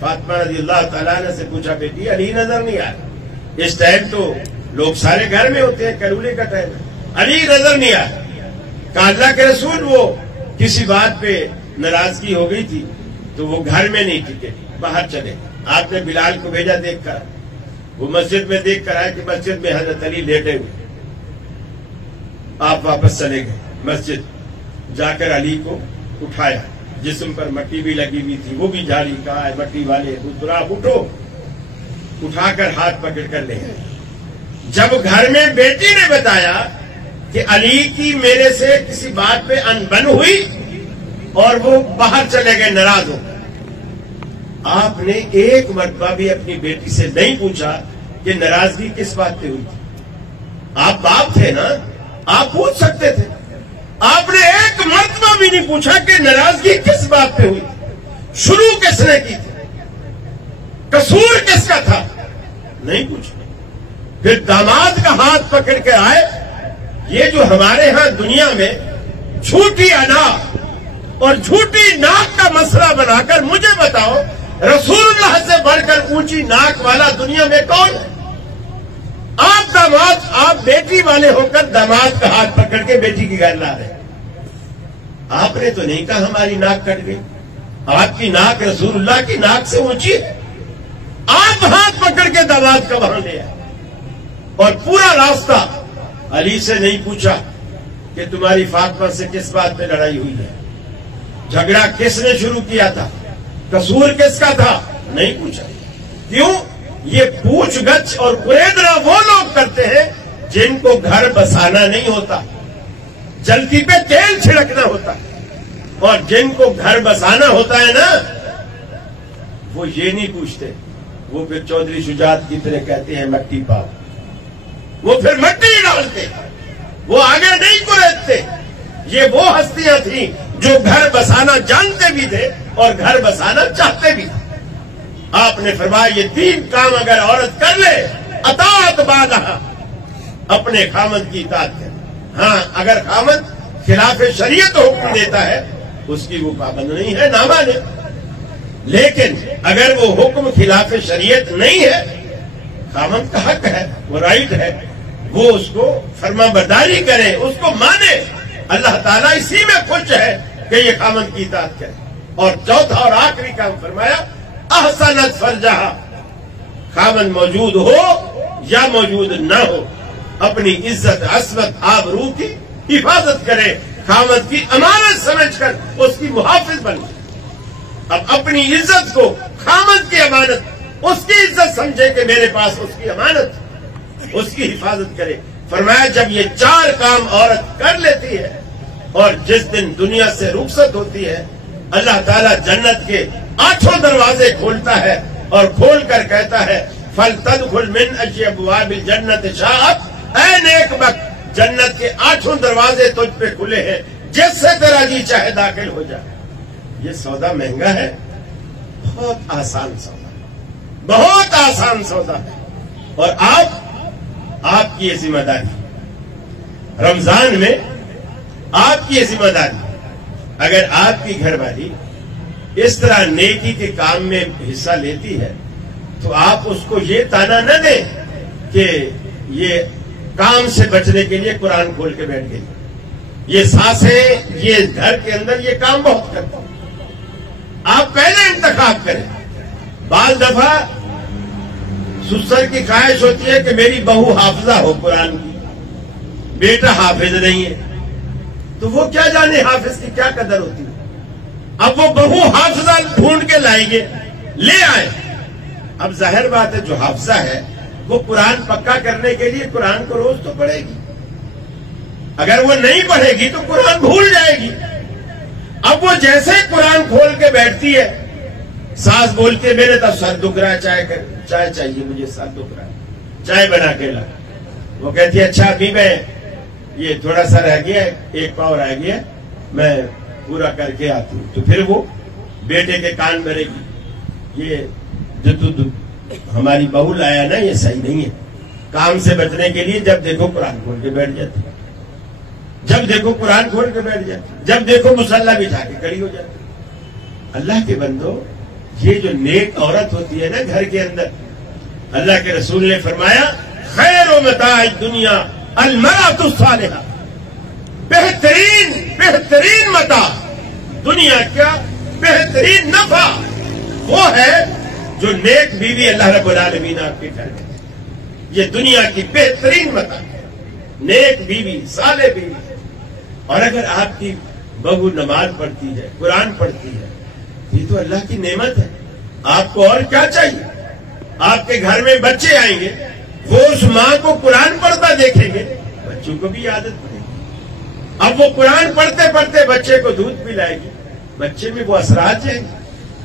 فاطمہ رضی اللہ تعالیٰ عنہ سے پوچھا بیٹی علی نظر نہیں آ رہا؟ اس ٹائم تو لوگ سارے گھر میں ہوتے ہیں، کیلولے کا ٹائم ہے، علی نظر نہیں آ رہا۔ کہا اللہ کے رسول وہ کسی بات پہ ناراضگی ہو گئی تھی، تو وہ گھر میں نہیں ٹکے، باہر چلے. آپ نے بلال کو بھیجا دیکھ کر، وہ مسجد میں دیکھ کر آئے کہ مسجد میں حضرت علی لیٹے ہوئے. آپ واپس چلے گئے مسجد، جا کر علی کو اٹھایا، جسم پر مٹی بھی لگی ہوئی تھی، وہ بھی جاری. کہا ہے مٹی والے بزدلا اٹھو، اٹھا کر ہاتھ پکڑ کر لے گئے. جب گھر میں بیٹی نے بتایا کہ علی کی میرے سے کسی بات پہ انبن ہوئی اور وہ باہر چلے گئے ناراض ہو کر، آپ نے ایک مرتبہ بھی اپنی بیٹی سے نہیں پوچھا کہ ناراضگی کس بات پہ ہوئی تھی. آپ باپ تھے نا، آپ پوچھ سکتے تھے. آپ نے ایک مرتبہ بھی نہیں پوچھا کہ ناراضگی کس بات پہ ہوئی تھی، شروع کس نے کی تھی، قصور کس کا تھا، نہیں پوچھا. پھر داماد کا ہاتھ پکڑ کے آئے. یہ جو ہمارے ہاں دنیا میں جھوٹی انا اور جھوٹی ناک کا مسئلہ بنا کر، مجھے بتاؤ رسول اللہ سے بڑھ کر اونچی ناک والا دنیا میں کون ہے؟ آپ داماد، آپ بیٹی والے ہو کر داماد کا ہاتھ پکڑ کے بیٹی کی گھر لا رہے. آپ نے تو نہیں کہا ہماری ناک کٹ گئی. آپ کی ناک رسول اللہ کی ناک سے اونچی ہے. آپ ہاتھ پکڑ کے داماد کا وہاں لے آئے اور پورا راستہ علی سے نہیں پوچھا کہ تمہاری فاطمہ سے کس بات پہ لڑائی ہوئی ہے، جھگڑا کس نے شروع کیا تھا، قصور کس کا تھا، نہیں پوچھا. کیوں؟ یہ پوچھ گچھ اور قریدنا وہ لوگ کرتے ہیں جن کو گھر بسانا نہیں ہوتا، جلتی پہ تیل چھڑکنا ہوتا ہے. اور جن کو گھر بسانا ہوتا ہے نا، وہ یہ نہیں پوچھتے. وہ پھر چودھری شجاعت کی طرح کہتے ہیں مٹی پاؤ. وہ پھر مٹی ڈالتے، وہ آگے نہیں قریدتے. یہ وہ ہستیاں تھیں جو گھر بسانا جانتے بھی تھے اور گھر بسانا چاہتے بھی تھے. آپ نے فرمایا یہ 3 کام اگر عورت کر لے، اطاعت بعدہا، اپنے خامد کی اطاعت کرے. ہاں اگر خامد خلاف شریعت حکم دیتا ہے اس کی وہ پابند نہیں ہے، نہ مانے. لیکن اگر وہ حکم خلاف شریعت نہیں ہے، خامد کا حق ہے، وہ رائٹ ہے، وہ اس کو فرما برداری کرے، اس کو مانے. اللہ تعالیٰ اسی میں خوش ہے کہ یہ خامد کی اطاعت کرے. اور چوتھا اور آخری کام فرمایا احسنت فرجہا، خامد موجود ہو یا موجود نہ ہو، اپنی عزت عصمت آبرو کی حفاظت کرے، خامد کی امانت سمجھ کر اس کی محافظ بن جائے. اب اپنی عزت کو خامد کی امانت، اس کی عزت سمجھے کہ میرے پاس اس کی امانت، اس کی حفاظت کرے. فرمایا جب یہ 4 کام عورت کر لیتی ہے اور جس دن دنیا سے رخصت ہوتی ہے، اللہ تعالیٰ جنت کے 8 دروازے کھولتا ہے اور کھول کر کہتا ہے فَلْتَدْخُلْ مِنْ أَيِّ أَبْوَابِ الْجَنَّةِ شَاءَتْ، اے نیک بخت، جنت کے 8 دروازے تجھ پہ کھلے ہیں، جس سے تیرا جی چاہے داخل ہو جائے. یہ سودا مہنگا ہے، بہت آسان سودا، بہت آسان سودا ہے. اور آپ کی یہ ذمہ داری رمضان میں، آپ کی یہ ذمہ داری، اگر آپ کی گھر والی اس طرح نیکی کے کام میں حصہ لیتی ہے تو آپ اس کو یہ تانا نہ دیں کہ یہ کام سے بچنے کے لیے قرآن کھول کے بیٹھ گئی، یہ سانسیں، یہ گھر کے اندر یہ کام بہت کرتا. آپ پہلے انتخاب کریں. بعض دفعہ سسر کی خواہش ہوتی ہے کہ میری بہو حافظہ ہو قرآن کی، بیٹا حافظ نہیں ہے، تو وہ کیا جانے حافظ کی کیا قدر ہوتی ہے. اب وہ بہو حافظہ ڈھونڈ کے لائیں گے، لے آئے. اب ظاہر بات ہے جو حافظہ ہے وہ قرآن پکا کرنے کے لیے قرآن کو روز تو پڑھے گی. اگر وہ نہیں پڑھے گی تو قرآن بھول جائے گی. اب وہ جیسے قرآن کھول کے بیٹھتی ہے، ساس بولتی ہے میرے تو سر دکھ رہا ہے، چائے چاہیے مجھے، سر دکھ رہا ہے، چائے بنا کے لا. وہ کہتی ہے اچھا ابھی میں یہ تھوڑا سا رہ گیا ہے، 1 پاؤ رہ گیا، میں پورا کر کے آتی ہوں. تو پھر وہ بیٹے کے کان بھرے گی، یہ جو تو ہماری بہو لایا نا یہ صحیح نہیں ہے. کام سے بچنے کے لیے جب دیکھو قرآن کھول کے بیٹھ جاتی، جب دیکھو قرآن کھول کے بیٹھ جاتی، جب دیکھو مصلی بچھا کے کھڑی ہو جاتی. اللہ کے بندو، یہ جو نیک عورت ہوتی ہے نا گھر کے اندر، اللہ کے رسول نے فرمایا خیر متاع الدنیا المرأۃ الصالحہ، بہترین متاع دنیا کا بہترین نفع وہ ہے جو نیک بیوی اللہ رب العالمین آپ کے گھر میں ہے. یہ دنیا کی بہترین متاع ہے، نیک بیوی، صالح بیوی. اور اگر آپ کی بہو نماز پڑھتی ہے، قرآن پڑھتی ہے، یہ تو اللہ کی نعمت ہے. آپ کو اور کیا چاہیے؟ آپ کے گھر میں بچے آئیں گے، وہ اس ماں کو قرآن پڑھتا دیکھیں گے، بچوں کو بھی عادت پڑے گی. اب وہ قرآن پڑھتے پڑھتے بچے کو دودھ پلائے گی، بچے میں وہ اثرات جائیں گے.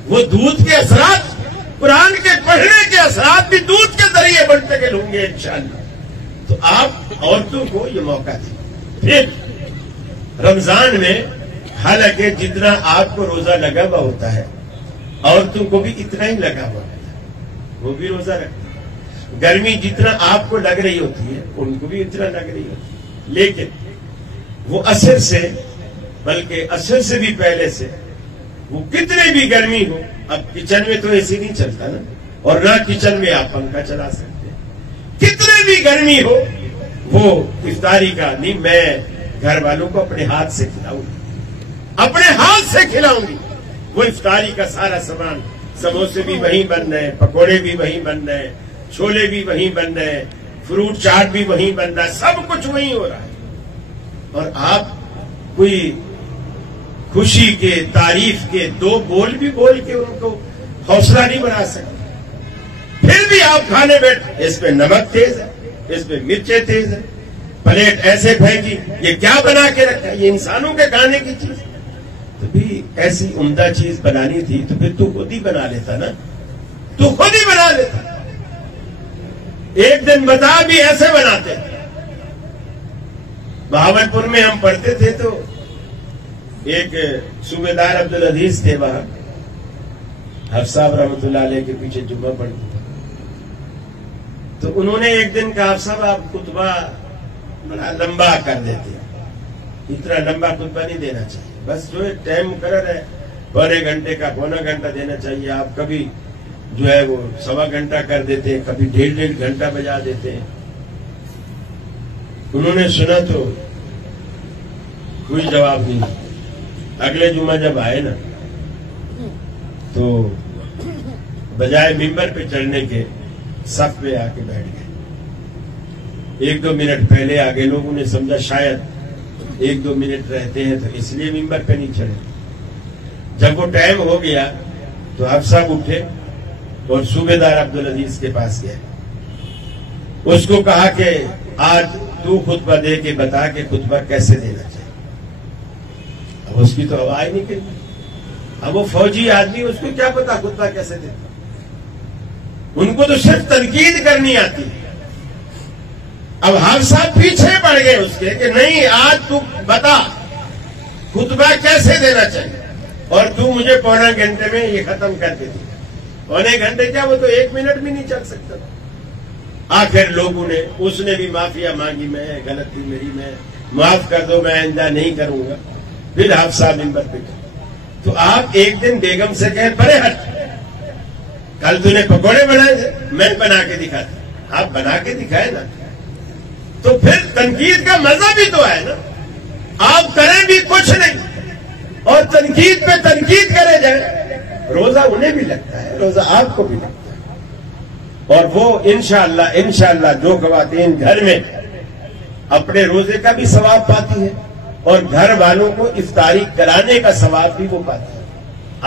وہ دودھ کے اثرات، قرآن کے پڑھنے کے اثرات بھی دودھ کے ذریعے منتقل ہوں گے انشاءاللہ. تو آپ عورتوں کو یہ موقع دیں. پھر رمضان میں حالانکہ جتنا آپ کو روزہ لگا ہوا ہوتا ہے عورتوں کو بھی اتنا ہی لگا ہوا ہوتا ہے، وہ بھی روزہ رکھتی ہے. گرمی جتنا آپ کو لگ رہی ہوتی ہے ان کو بھی اتنا لگ رہی ہوتی ہے. لیکن وہ عصر سے، بلکہ عصر سے بھی پہلے سے، وہ کتنی بھی گرمی ہو، اب کچن میں تو اے سی نہیں چلتا نا، اور نہ کچن میں آپ پنکھا چلا سکتے ہیں. کتنی بھی گرمی ہو وہ افطاری کا نہیں، میں گھر والوں کو اپنے ہاتھ سے کھلاؤں گی، اپنے ہاتھ سے کھلاؤں گی. وہ افطاری کا سارا سامان، سموسے بھی وہیں بن رہے ہیں، پکوڑے بھی وہیں بن رہے ہیں، چھولے بھی وہیں بن رہے ہیں، فروٹ چاٹ بھی وہیں بن رہا ہے، سب کچھ وہیں ہو رہا ہے. اور آپ کوئی خوشی کے، تعریف کے دو بول بھی بول کے ان کو حوصلہ نہیں بنا سکتے. پھر بھی آپ کھانے بیٹھ، اس پہ نمک تیز ہے، اس پہ مرچیں تیز ہے، پلیٹ ایسے پھینکی، یہ کیا بنا کے رکھا ہے؟ یہ انسانوں کے کھانے کی چیز. تو بھی ایسی عمدہ چیز بنانی تھی تو پھر تو خود ہی بنا لیتا نا، تو خود ہی بنا لیتا. ایک دن بتا بھی ایسے بناتے. بہاولپور میں ہم پڑھتے تھے تو ایک صوبیدار عبدالعزیز تھے وہاں، حفظ صاحب رحمۃ اللہ علیہ کے پیچھے جمعہ پڑھتے تھے. تو انہوں نے ایک دن کہا، حفظ صاحب آپ خطبہ بڑا لمبا کر دیتے ہیں، اتنا لمبا خطبہ نہیں دینا چاہیے، بس جو ہے ٹائم مقرر ہے پونے گھنٹے کا، پونا گھنٹہ دینا چاہیے. آپ کبھی جو ہے وہ سوا گھنٹہ کر دیتے ہیں، کبھی ڈیڑھ گھنٹہ بجا دیتے ہیں. انہوں نے سنا تو کوئی جواب نہیں. اگلے جمعہ جب آئے نا تو بجائے ممبر پہ چڑھنے کے صف پہ آ کے بیٹھ گئے. 1-2 منٹ پہلے آگے لوگوں نے سمجھا شاید 1-2 منٹ رہتے ہیں تو اس لیے ممبر پہ نہیں چڑھے. جب وہ ٹائم ہو گیا تو حفظ صاحب اٹھے اور صوبیدار عبدالعزیز کے پاس گئے. اس کو کہا کہ آج تو خطبہ دے کے بتا کہ خطبہ کیسے دینا چاہیے. اب اس کی تو آواز نہیں نکلی. اب وہ فوجی آدمی، اس کو کیا پتا خطبہ کیسے دیتا. ان کو تو صرف تنقید کرنی آتی. اب حافظ صاحب پیچھے پڑ گئے اس کے کہ نہیں، آج تو بتا خطبہ کیسے دینا چاہیے، اور تو مجھے پونا گھنٹے میں یہ ختم کر دیتی. پونے گھنٹے کیا، وہ تو 1 منٹ بھی نہیں چل سکتا. آخر لوگوں نے، اس نے بھی معافیا مانگی، میں غلطی میری، میں معاف کر دو، میں آئندہ نہیں کروں گا. پھر حافظ صاحب ممبر پہ گئے. تو آپ ایک دن بیگم سے کہیں پرے ہٹ، کل تو نے پکوڑے بنائے تھے، میں بنا کے دکھاتا. آپ بنا کے دکھائے نا، تو پھر تنقید کا مزہ بھی تو ہے نا. آپ کریں بھی کچھ نہیں اور تنقید پہ تنقید کرے جائیں. روزہ انہیں بھی لگتا ہے، روزہ آپ کو بھی لگتا ہے. اور وہ انشاءاللہ جو خواتین گھر میں اپنے روزے کا بھی ثواب پاتی ہے اور گھر والوں کو افطاری کرانے کا ثواب بھی وہ پاتی ہے،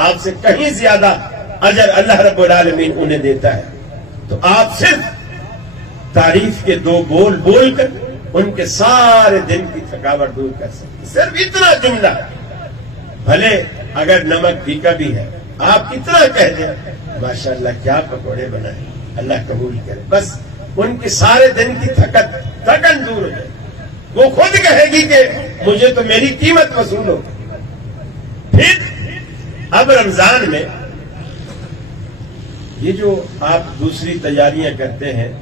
آپ سے کہیں زیادہ اجر اللہ رب العالمین انہیں دیتا ہے. تو آپ صرف تعریف کے 2 بول بول کر ان کے سارے دن کی تھکاوٹ دور کر سکتے. صرف اتنا جملہ، بھلے اگر نمک پھیکا بھی ہے، آپ اتنا کہہ دیں ماشاءاللہ کیا پکوڑے بنائے، اللہ قبول کرے، بس ان کے سارے دن کی تھکن دور ہو جائے. وہ خود کہے گی کہ مجھے تو میری قیمت وصول ہو. پھر اب رمضان میں یہ جو آپ دوسری تیاریاں کرتے ہیں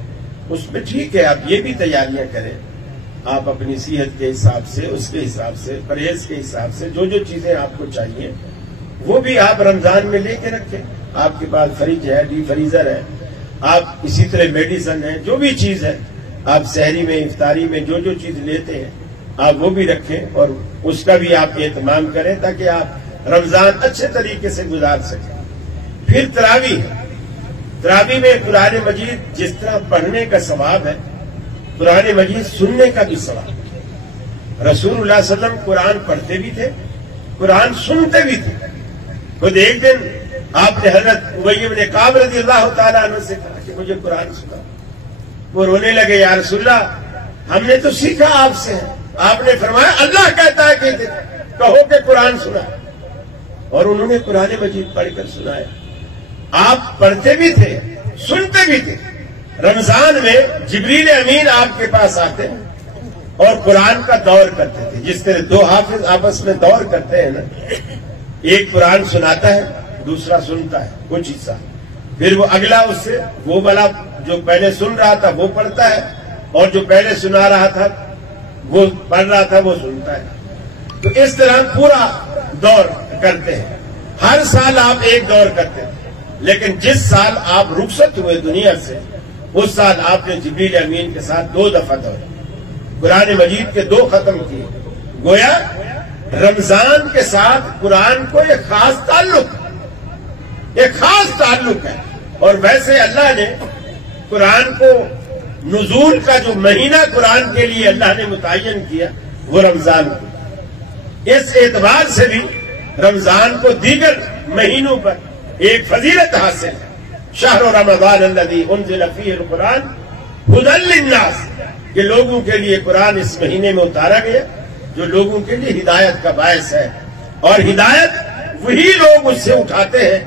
اس میں ٹھیک ہے، آپ یہ بھی تیاریاں کریں. آپ اپنی صحت کے حساب سے، اس کے حساب سے، پرہیز کے حساب سے جو چیزیں آپ کو چاہیے وہ بھی آپ رمضان میں لے کے رکھیں. آپ کے پاس فریج ہے، ڈی فریزر ہے، آپ اسی طرح میڈیسن ہے، جو بھی چیز ہے آپ سحری میں، افطاری میں جو چیز لیتے ہیں آپ وہ بھی رکھیں اور اس کا بھی آپ اہتمام کریں تاکہ آپ رمضان اچھے طریقے سے گزار سکیں۔ پھر تراویح ہے، تراویح میں قرآن مجید جس طرح پڑھنے کا ثواب ہے، قرآن مجید سننے کا بھی ثواب ہے۔ رسول اللہ صلی اللہ علیہ وسلم قرآن پڑھتے بھی تھے، قرآن سنتے بھی تھے۔ خود ایک دن آپ نے حضرت ابی بن کعب رضی اللہ تعالیٰ عنہ سے کہا کہ مجھے قرآن سنا۔ وہ رونے لگے، یا رسول اللہ ہم نے تو سیکھا آپ سے ہے۔ آپ نے فرمایا اللہ کہتا ہے کہ کہو کہ قرآن سنا، اور انہوں نے قرآن مجید پڑھ کر سنایا۔ آپ پڑھتے بھی تھے، سنتے بھی تھے۔ رمضان میں جبریل امین آپ کے پاس آتے ہیں اور قرآن کا دور کرتے تھے، جس طرح دو حافظ آپس میں دور کرتے ہیں نا، ایک قرآن سناتا ہے دوسرا سنتا ہے کچھ حصہ، پھر وہ اگلا اس سے وہ والا جو پہلے سن رہا تھا وہ پڑھتا ہے، اور جو پہلے سنا رہا تھا وہ پڑھ رہا تھا وہ سنتا ہے۔ تو اس طرح پورا دور کرتے ہیں۔ ہر سال آپ ایک دور کرتے ہیں، لیکن جس سال آپ رخصت ہوئے دنیا سے اس سال آپ نے جبریل امین کے ساتھ 2 دفعہ دور قرآن مجید کے 2 ختم کیے۔ گویا رمضان کے ساتھ قرآن کو ایک خاص تعلق ہے، اور ویسے اللہ نے قرآن کو نزول کا جو مہینہ قرآن کے لیے اللہ نے متعین کیا وہ رمضان کو، اس اعتبار سے بھی رمضان کو دیگر مہینوں پر ایک فضیلت حاصل ہے۔ شہر رمضان الذی انزل فیہ القرآن ھدی للناس، کہ لوگوں کے لیے قرآن اس مہینے میں اتارا گیا جو لوگوں کے لیے ہدایت کا باعث ہے، اور ہدایت وہی لوگ اس سے اٹھاتے ہیں۔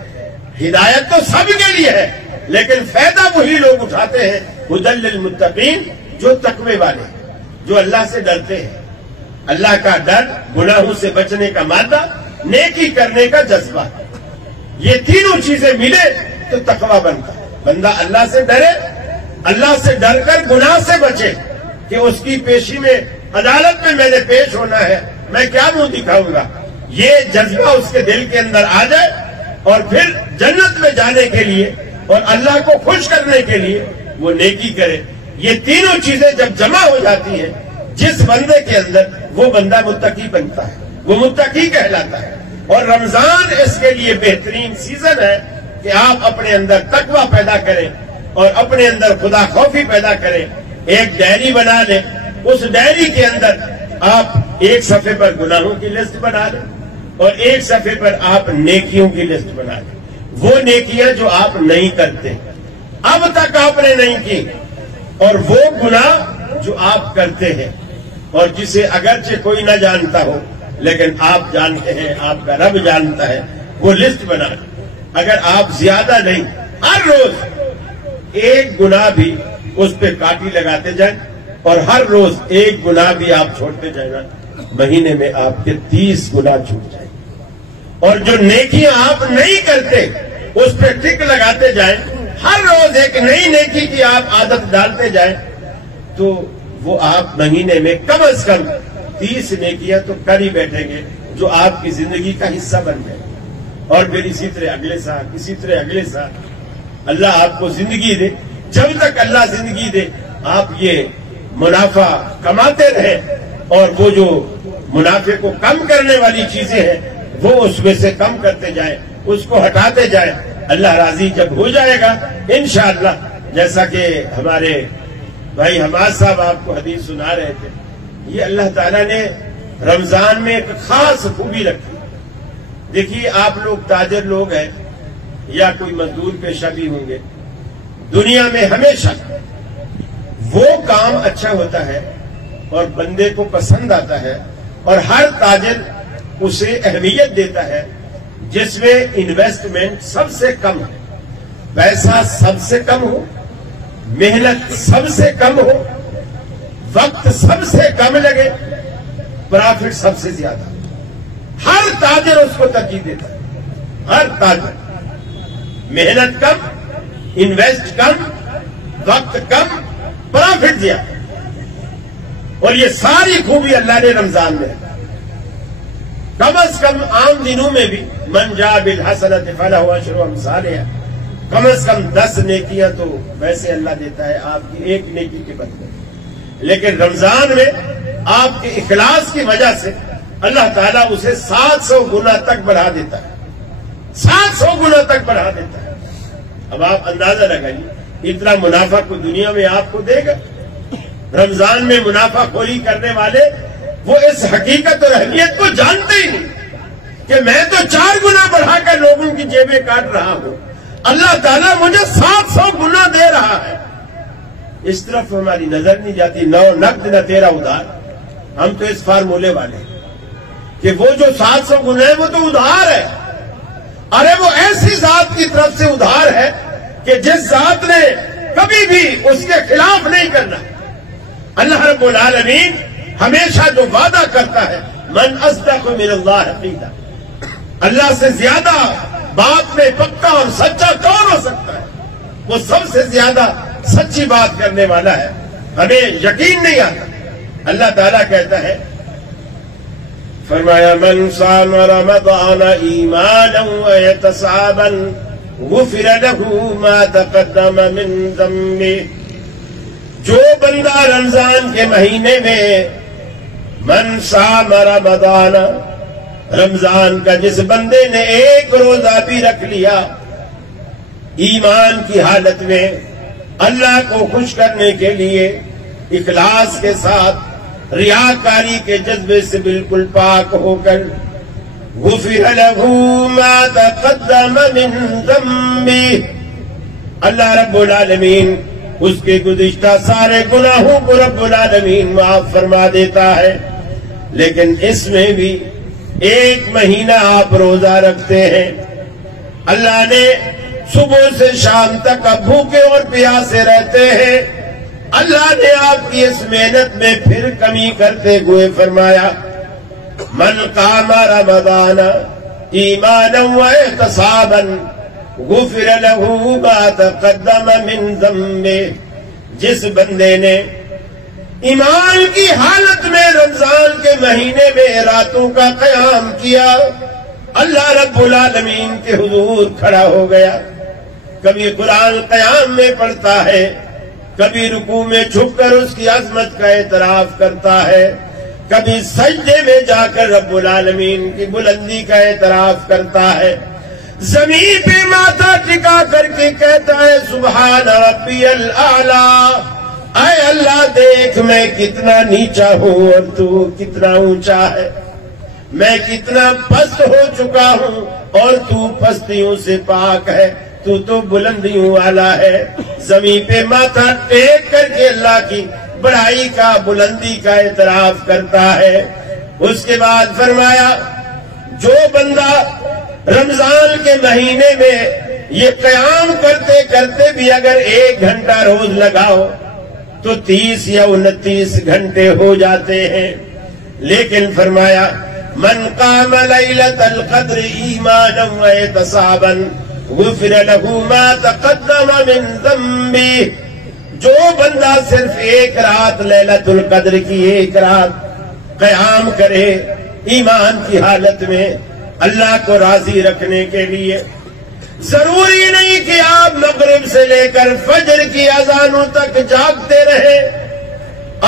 ہدایت تو سب کے لیے ہے، لیکن فائدہ وہی لوگ اٹھاتے ہیں ھدی للمتقین، جو تقوی والے ہیں، جو اللہ سے ڈرتے ہیں۔ اللہ کا ڈر، گناہوں سے بچنے کا مادہ، نیکی کرنے کا جذبہ، یہ تینوں چیزیں ملے تو تقوی بنتا ہے۔ بندہ اللہ سے ڈرے، اللہ سے ڈر کر گناہ سے بچے، کہ اس کی پیشی میں عدالت میں میں نے پیش ہونا ہے، میں کیا منہ دکھاؤں گا، یہ جذبہ اس کے دل کے اندر آ جائے، اور پھر جنت میں جانے کے لیے اور اللہ کو خوش کرنے کے لیے وہ نیکی کرے۔ یہ تینوں چیزیں جب جمع ہو جاتی ہیں جس بندے کے اندر، وہ بندہ متقی بنتا ہے، وہ متقی کہلاتا ہے۔ اور رمضان اس کے لیے بہترین سیزن ہے کہ آپ اپنے اندر تقوی پیدا کریں اور اپنے اندر خدا خوفی پیدا کریں۔ ایک ڈائری بنا لیں، اس ڈائری کے اندر آپ ایک صفحے پر گناہوں کی لسٹ بنا لیں اور ایک صفحے پر آپ نیکیوں کی لسٹ بنا لیں، وہ نیکیاں جو آپ نہیں کرتے، اب تک آپ نے نہیں کی، اور وہ گناہ جو آپ کرتے ہیں اور جسے اگرچہ کوئی نہ جانتا ہو لیکن آپ جانتے ہیں، آپ کا رب جانتا ہے، وہ لسٹ بنا لیں۔ اگر آپ زیادہ نہیں، ہر روز ایک گناہ بھی اس پہ کاٹی لگاتے جائیں اور ہر روز ایک گناہ بھی آپ چھوڑتے جائیں نا، مہینے میں آپ کے 30 گناہ چھوٹ جائیں۔ اور جو نیکیاں آپ نہیں کرتے اس پہ ٹک لگاتے جائیں، ہر روز ایک نئی نیکی کی آپ عادت ڈالتے جائیں، تو وہ آپ مہینے میں کم از کم 30 نیکیاں تو کر ہی بیٹھیں گے جو آپ کی زندگی کا حصہ بن جائیں۔ اور پھر اسی طرح اگلے سال، اسی طرح اگلے سال، اللہ آپ کو زندگی دے، جب تک اللہ زندگی دے آپ یہ منافع کماتے رہیں، اور وہ جو منافع کو کم کرنے والی چیزیں ہیں وہ اس میں سے کم کرتے جائیں، اس کو ہٹاتے جائیں۔ اللہ راضی جب ہو جائے گا انشاءاللہ، جیسا کہ ہمارے بھائی حماد صاحب آپ کو حدیث سنا رہے تھے، یہ اللہ تعالیٰ نے رمضان میں ایک خاص خوبی رکھی۔ دیکھیے آپ لوگ تاجر لوگ ہیں یا کوئی مزدور پیشہ بھی ہوں گے، دنیا میں ہمیشہ وہ کام اچھا ہوتا ہے اور بندے کو پسند آتا ہے، اور ہر تاجر اسے اہمیت دیتا ہے جس میں انویسٹمنٹ سب سے کم ہے، پیسہ سب سے کم ہو، محنت سب سے کم ہو، وقت سب سے کم لگے، پرافٹ سب سے زیادہ۔ ہر تاجر اس کو ترجیح دیتا ہے، ہر تاجر۔ محنت کم، انویسٹ کم، وقت کم، پرافٹ زیادہ۔ اور یہ ساری خوبی اللہ نے رمضان میں ہے۔ کم از کم عام دنوں میں بھی من جاء بالحسنۃ فلہ عشر امثالها، کم از کم 10 نیکیاں تو ویسے اللہ دیتا ہے آپ کی ایک نیکی کے بدلے، لیکن رمضان میں آپ کے اخلاص کی وجہ سے اللہ تعالیٰ اسے 700 گنا تک بڑھا دیتا ہے، 700 گنا تک بڑھا دیتا ہے۔ اب آپ اندازہ لگائیے اتنا منافع کو دنیا میں آپ کو دے گا؟ رمضان میں منافع خوری کرنے والے وہ اس حقیقت اور اہمیت کو جانتے ہی نہیں کہ میں تو 4 گنا بڑھا کر لوگوں کی جیبیں کاٹ رہا ہوں، اللہ تعالیٰ مجھے 700 گنا دے رہا ہے۔ اس طرف ہماری نظر نہیں جاتی، نہ نقد نہ تیرا ادھار۔ ہم تو اس فارمولے والے ہیں کہ وہ جو 700 گنا ہے وہ تو ادھار ہے، ارے وہ ایسی ذات کی طرف سے ادھار ہے کہ جس ذات نے کبھی بھی اس کے خلاف نہیں کرنا۔ اللہ رب العالمین ہمیشہ جو وعدہ کرتا ہے، من اصدق من اللہ قیلا، اللہ سے زیادہ بات میں پکا اور سچا کون ہو سکتا ہے؟ وہ سب سے زیادہ سچی بات کرنے والا ہے، ہمیں یقین نہیں آتا۔ اللہ تعالیٰ کہتا ہے، فرمایا من صام رمضان ایمانا واحتسابا غفر له ما تقدم من ذنبه، جو بندہ رمضان کے مہینے میں من صام رمضان، رمضان کا جس بندے نے ایک روزہ بھی رکھ لیا ایمان کی حالت میں، اللہ کو خوش کرنے کے لیے اخلاص کے ساتھ، ریاکاری کے جذبے سے بالکل پاک ہو کر، غفر له ما تقدم من ذنبه، اللہ رب العالمین اس کے گزشتہ سارے گناہوں کو رب العالمین معاف فرما دیتا ہے۔ لیکن اس میں بھی ایک مہینہ آپ روزہ رکھتے ہیں، اللہ نے صبح سے شام تک آپ بھوکے اور پیاسے رہتے ہیں، اللہ نے آپ کی اس محنت میں پھر کمی کرتے ہوئے فرمایا، من قام رمضان ایمانا واحتسابا غفر له ما تقدم من ذنبه، جس بندے نے ایمان کی حالت میں رمضان کے مہینے میں راتوں کا قیام کیا، اللہ رب العالمین کے حضور کھڑا ہو گیا، کبھی قرآن قیام میں پڑھتا ہے، کبھی رکوع میں جھک کر اس کی عظمت کا اعتراف کرتا ہے، کبھی سجدے میں جا کر رب العالمین کی بلندی کا اعتراف کرتا ہے، زمین پہ ماتھا ٹکا کر کے کہتا ہے سبحان ربی الاعلی، اے اللہ دیکھ میں کتنا نیچا ہوں اور تو کتنا اونچا ہے، میں کتنا پست ہو چکا ہوں اور تو پستیوں سے پاک ہے، تو بلندیوں والا ہے۔ زمین پہ ماتھا ٹیک کر کے اللہ کی بڑائی کا، بلندی کا اعتراف کرتا ہے۔ اس کے بعد فرمایا جو بندہ رمضان کے مہینے میں یہ قیام کرتے کرتے بھی اگر 1 گھنٹہ روز لگاؤ تو 30 یا 29 گھنٹے ہو جاتے ہیں، لیکن فرمایا من قام لیلۃ القدر ایمانا واحتسابا غفر له ما تقدم من ذنبه، جو بندہ صرف 1 رات لیلۃ القدر کی 1 رات قیام کرے ایمان کی حالت میں اللہ کو راضی رکھنے کے لیے، ضروری نہیں کہ آپ مغرب سے لے کر فجر کی اذانوں تک جاگتے رہیں،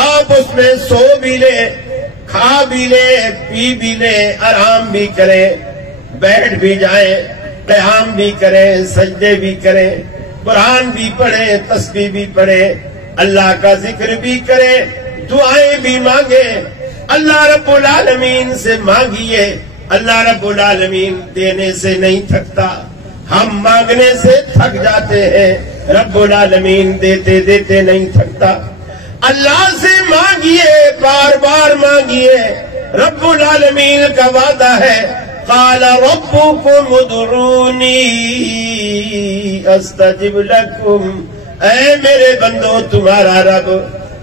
آپ اس میں سو بھی لیں، کھا بھی لیں، پی بھی لیں، آرام بھی کریں، بیٹھ بھی جائیں، قیام بھی کریں، سجدے بھی کریں، قرآن بھی پڑھیں، تسبیح بھی پڑھیں، اللہ کا ذکر بھی کریں، دعائیں بھی مانگیں، اللہ رب العالمین سے مانگیے، اللہ رب العالمین دینے سے نہیں تھکتا، ہم مانگنے سے تھک جاتے ہیں، رب العالمین دیتے دیتے نہیں تھکتا۔ اللہ سے مانگیے، بار بار مانگیے، رب العالمین کا وعدہ ہے قال ربكم ادعوني استجب لكم، اے میرے بندو تمہارا رب،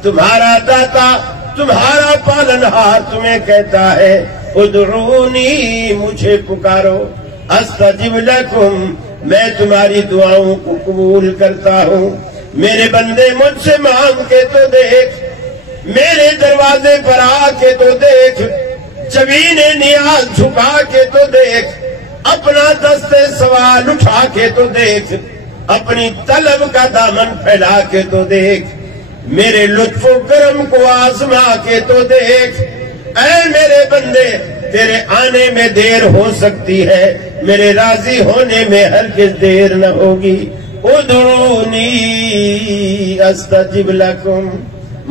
تمہارا داتا، تمہارا پالنہار تمہیں کہتا ہے ادعونی، مجھے پکارو، استجب لکم، میں تمہاری دعاؤں کو قبول کرتا ہوں۔ میرے بندے مجھ سے مانگ کے تو دیکھ، میرے دروازے پر آ کے تو دیکھ، زمین نیاز جھکا کے تو دیکھ، اپنا دست سوال اٹھا کے تو دیکھ، اپنی طلب کا دامن پھیلا کے تو دیکھ، میرے لطف و کرم کو آزما کے تو دیکھ، اے میرے بندے تیرے آنے میں دیر ہو سکتی ہے، میرے راضی ہونے میں ہرگز دیر نہ ہوگی۔ ادعونی استجب لکم،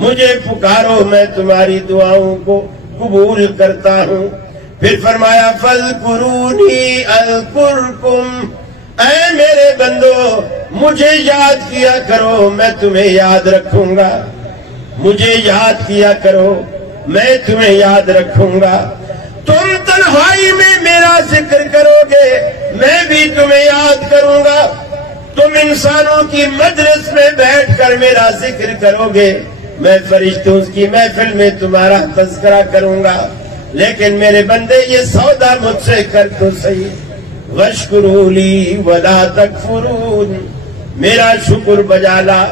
مجھے پکارو میں تمہاری دعاؤں کو قبول کرتا ہوں۔ پھر فرمایا فاذکرونی اذکرکم، اے میرے بندو مجھے یاد کیا کرو میں تمہیں یاد رکھوں گا، مجھے یاد کیا کرو میں تمہیں یاد رکھوں گا۔ تم تنہائی میں میرا ذکر کرو گے میں بھی تمہیں یاد کروں گا، تم انسانوں کی مجلس میں بیٹھ کر میرا ذکر کرو گے میں فرشتوں کی محفل میں تمہارا تذکرہ کروں گا۔ لیکن میرے بندے یہ سودا مجھ سے کر تو صحیح، واشکروا لی ولا تکفرون، میرا شکر بجا لا۔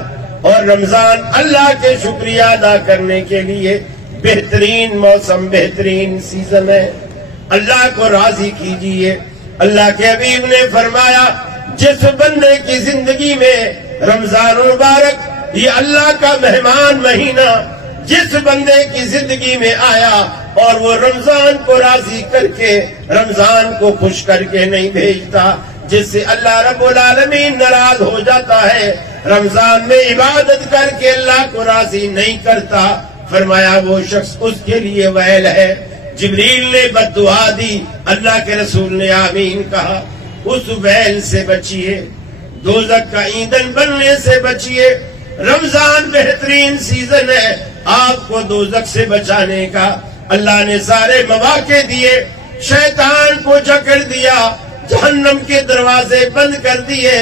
اور رمضان اللہ کے شکریہ ادا کرنے کے لیے بہترین موسم، بہترین سیزن ہے۔ اللہ کو راضی کیجئے۔ اللہ کے حبیب نے فرمایا جس بندے کی زندگی میں رمضان مبارک یہ اللہ کا مہمان مہینہ جس بندے کی زندگی میں آیا اور وہ رمضان کو راضی کر کے رمضان کو خوش کر کے نہیں بھیجتا، جس سے اللہ رب العالمین ناراض ہو جاتا ہے، رمضان میں عبادت کر کے اللہ کو راضی نہیں کرتا، فرمایا وہ شخص اس کے لیے ویل ہے۔ جبریل نے بد دعا دی، اللہ کے رسول نے آمین کہا۔ اس ویل سے بچیے، دوزخ کا ایندھن بننے سے بچیے۔ رمضان بہترین سیزن ہے آپ کو دوزخ سے بچانے کا۔ اللہ نے سارے مواقع دیے، شیطان کو جکڑ دیا، جہنم کے دروازے بند کر دیے،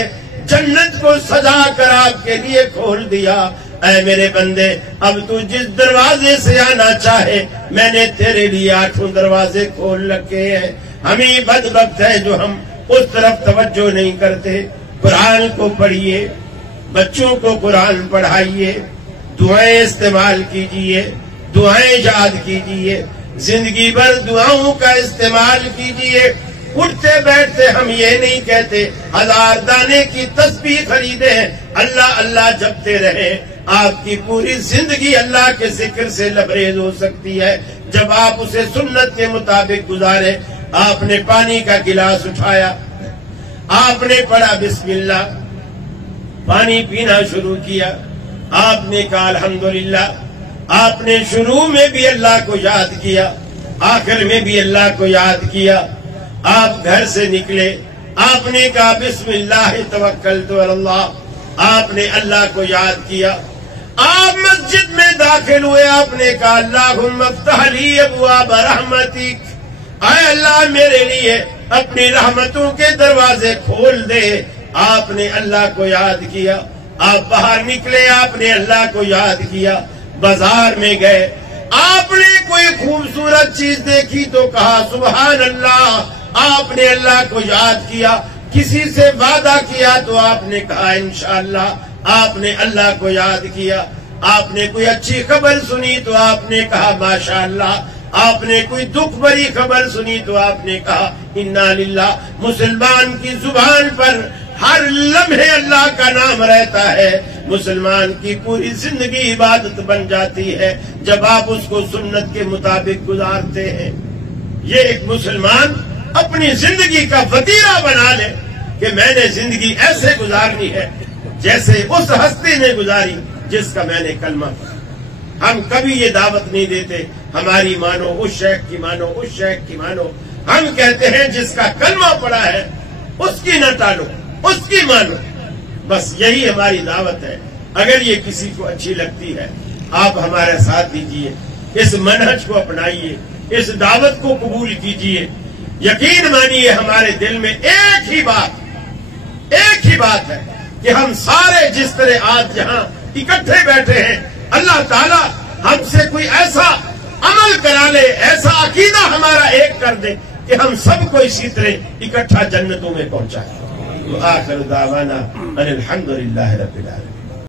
جنت کو سجا کر آپ کے لیے کھول دیا۔ اے میرے بندے اب تو جس دروازے سے آنا چاہے میں نے تیرے لیے 8 دروازے کھول رکھے ہیں۔ ہمیں بدبخت ہے جو ہم اس طرف توجہ نہیں کرتے۔ قرآن کو پڑھیے، بچوں کو قرآن پڑھائیے، دعائیں استعمال کیجئے، دعائیں یاد کیجئے، زندگی بھر دعاؤں کا استعمال کیجئے۔ اٹھتے بیٹھتے ہم یہ نہیں کہتے 1000 دانے کی تسبیح خریدے، اللہ اللہ جپتے رہے۔ آپ کی پوری زندگی اللہ کے ذکر سے لبریز ہو سکتی ہے جب آپ اسے سنت کے مطابق گزارے۔ آپ نے پانی کا گلاس اٹھایا، آپ نے پڑھا بسم اللہ، پانی پینا شروع کیا، آپ نے کہا الحمدللہ، آپ نے شروع میں بھی اللہ کو یاد کیا، آخر میں بھی اللہ کو یاد کیا۔ آپ گھر سے نکلے، آپ نے کہا بسم اللہ توکلت علی اللہ، آپ نے اللہ کو یاد کیا۔ آپ مسجد میں داخل ہوئے، آپ نے کہا اللہم افتح لی ابواب رحمتک، اے اللہ میرے لیے اپنی رحمتوں کے دروازے کھول دے۔ آپ نے اللہ کو یاد کیا۔ آپ باہر نکلے، آپ نے اللہ کو یاد کیا۔ بازار میں گئے، آپ نے کوئی خوبصورت چیز دیکھی تو کہا سبحان اللہ، آپ نے اللہ کو یاد کیا۔ کسی سے وعدہ کیا تو آپ نے کہا انشاءاللہ، آپ نے اللہ کو یاد کیا۔ آپ نے کوئی اچھی خبر سنی تو آپ نے کہا ماشاءاللہ، آپ نے کوئی دکھ بھری خبر سنی تو آپ نے کہا انا للہ۔ مسلمان کی زبان پر ہر لمحے اللہ کا نام رہتا ہے، مسلمان کی پوری زندگی عبادت بن جاتی ہے جب آپ اس کو سنت کے مطابق گزارتے ہیں۔ یہ ایک مسلمان اپنی زندگی کا وتیرہ بنا لے کہ میں نے زندگی ایسے گزارنی ہے جیسے اس ہستی نے گزاری جس کا میں نے کلمہ پڑھا۔ ہم کبھی یہ دعوت نہیں دیتے ہماری مانو، اس شیخ کی مانو، اس شیخ کی مانو۔ ہم کہتے ہیں جس کا کلمہ پڑھا ہے اس کی نہ ٹالو، اس کی مانو، بس یہی ہماری دعوت ہے۔ اگر یہ کسی کو اچھی لگتی ہے آپ ہمارا ساتھ دیجئے، اس منہج کو اپنائیے، اس دعوت کو قبول کیجئے۔ یقین مانیے ہمارے دل میں ایک ہی بات ہے کہ ہم سارے جس طرح آج یہاں اکٹھے بیٹھے ہیں، اللہ تعالیٰ ہم سے کوئی ایسا عمل کرا لے، ایسا عقیدہ ہمارا ایک کر دے کہ ہم سب کو اسی طرح اکٹھا جنتوں میں پہنچائے۔ وآخر دعوانا ان الحمدللہ رب العالمین۔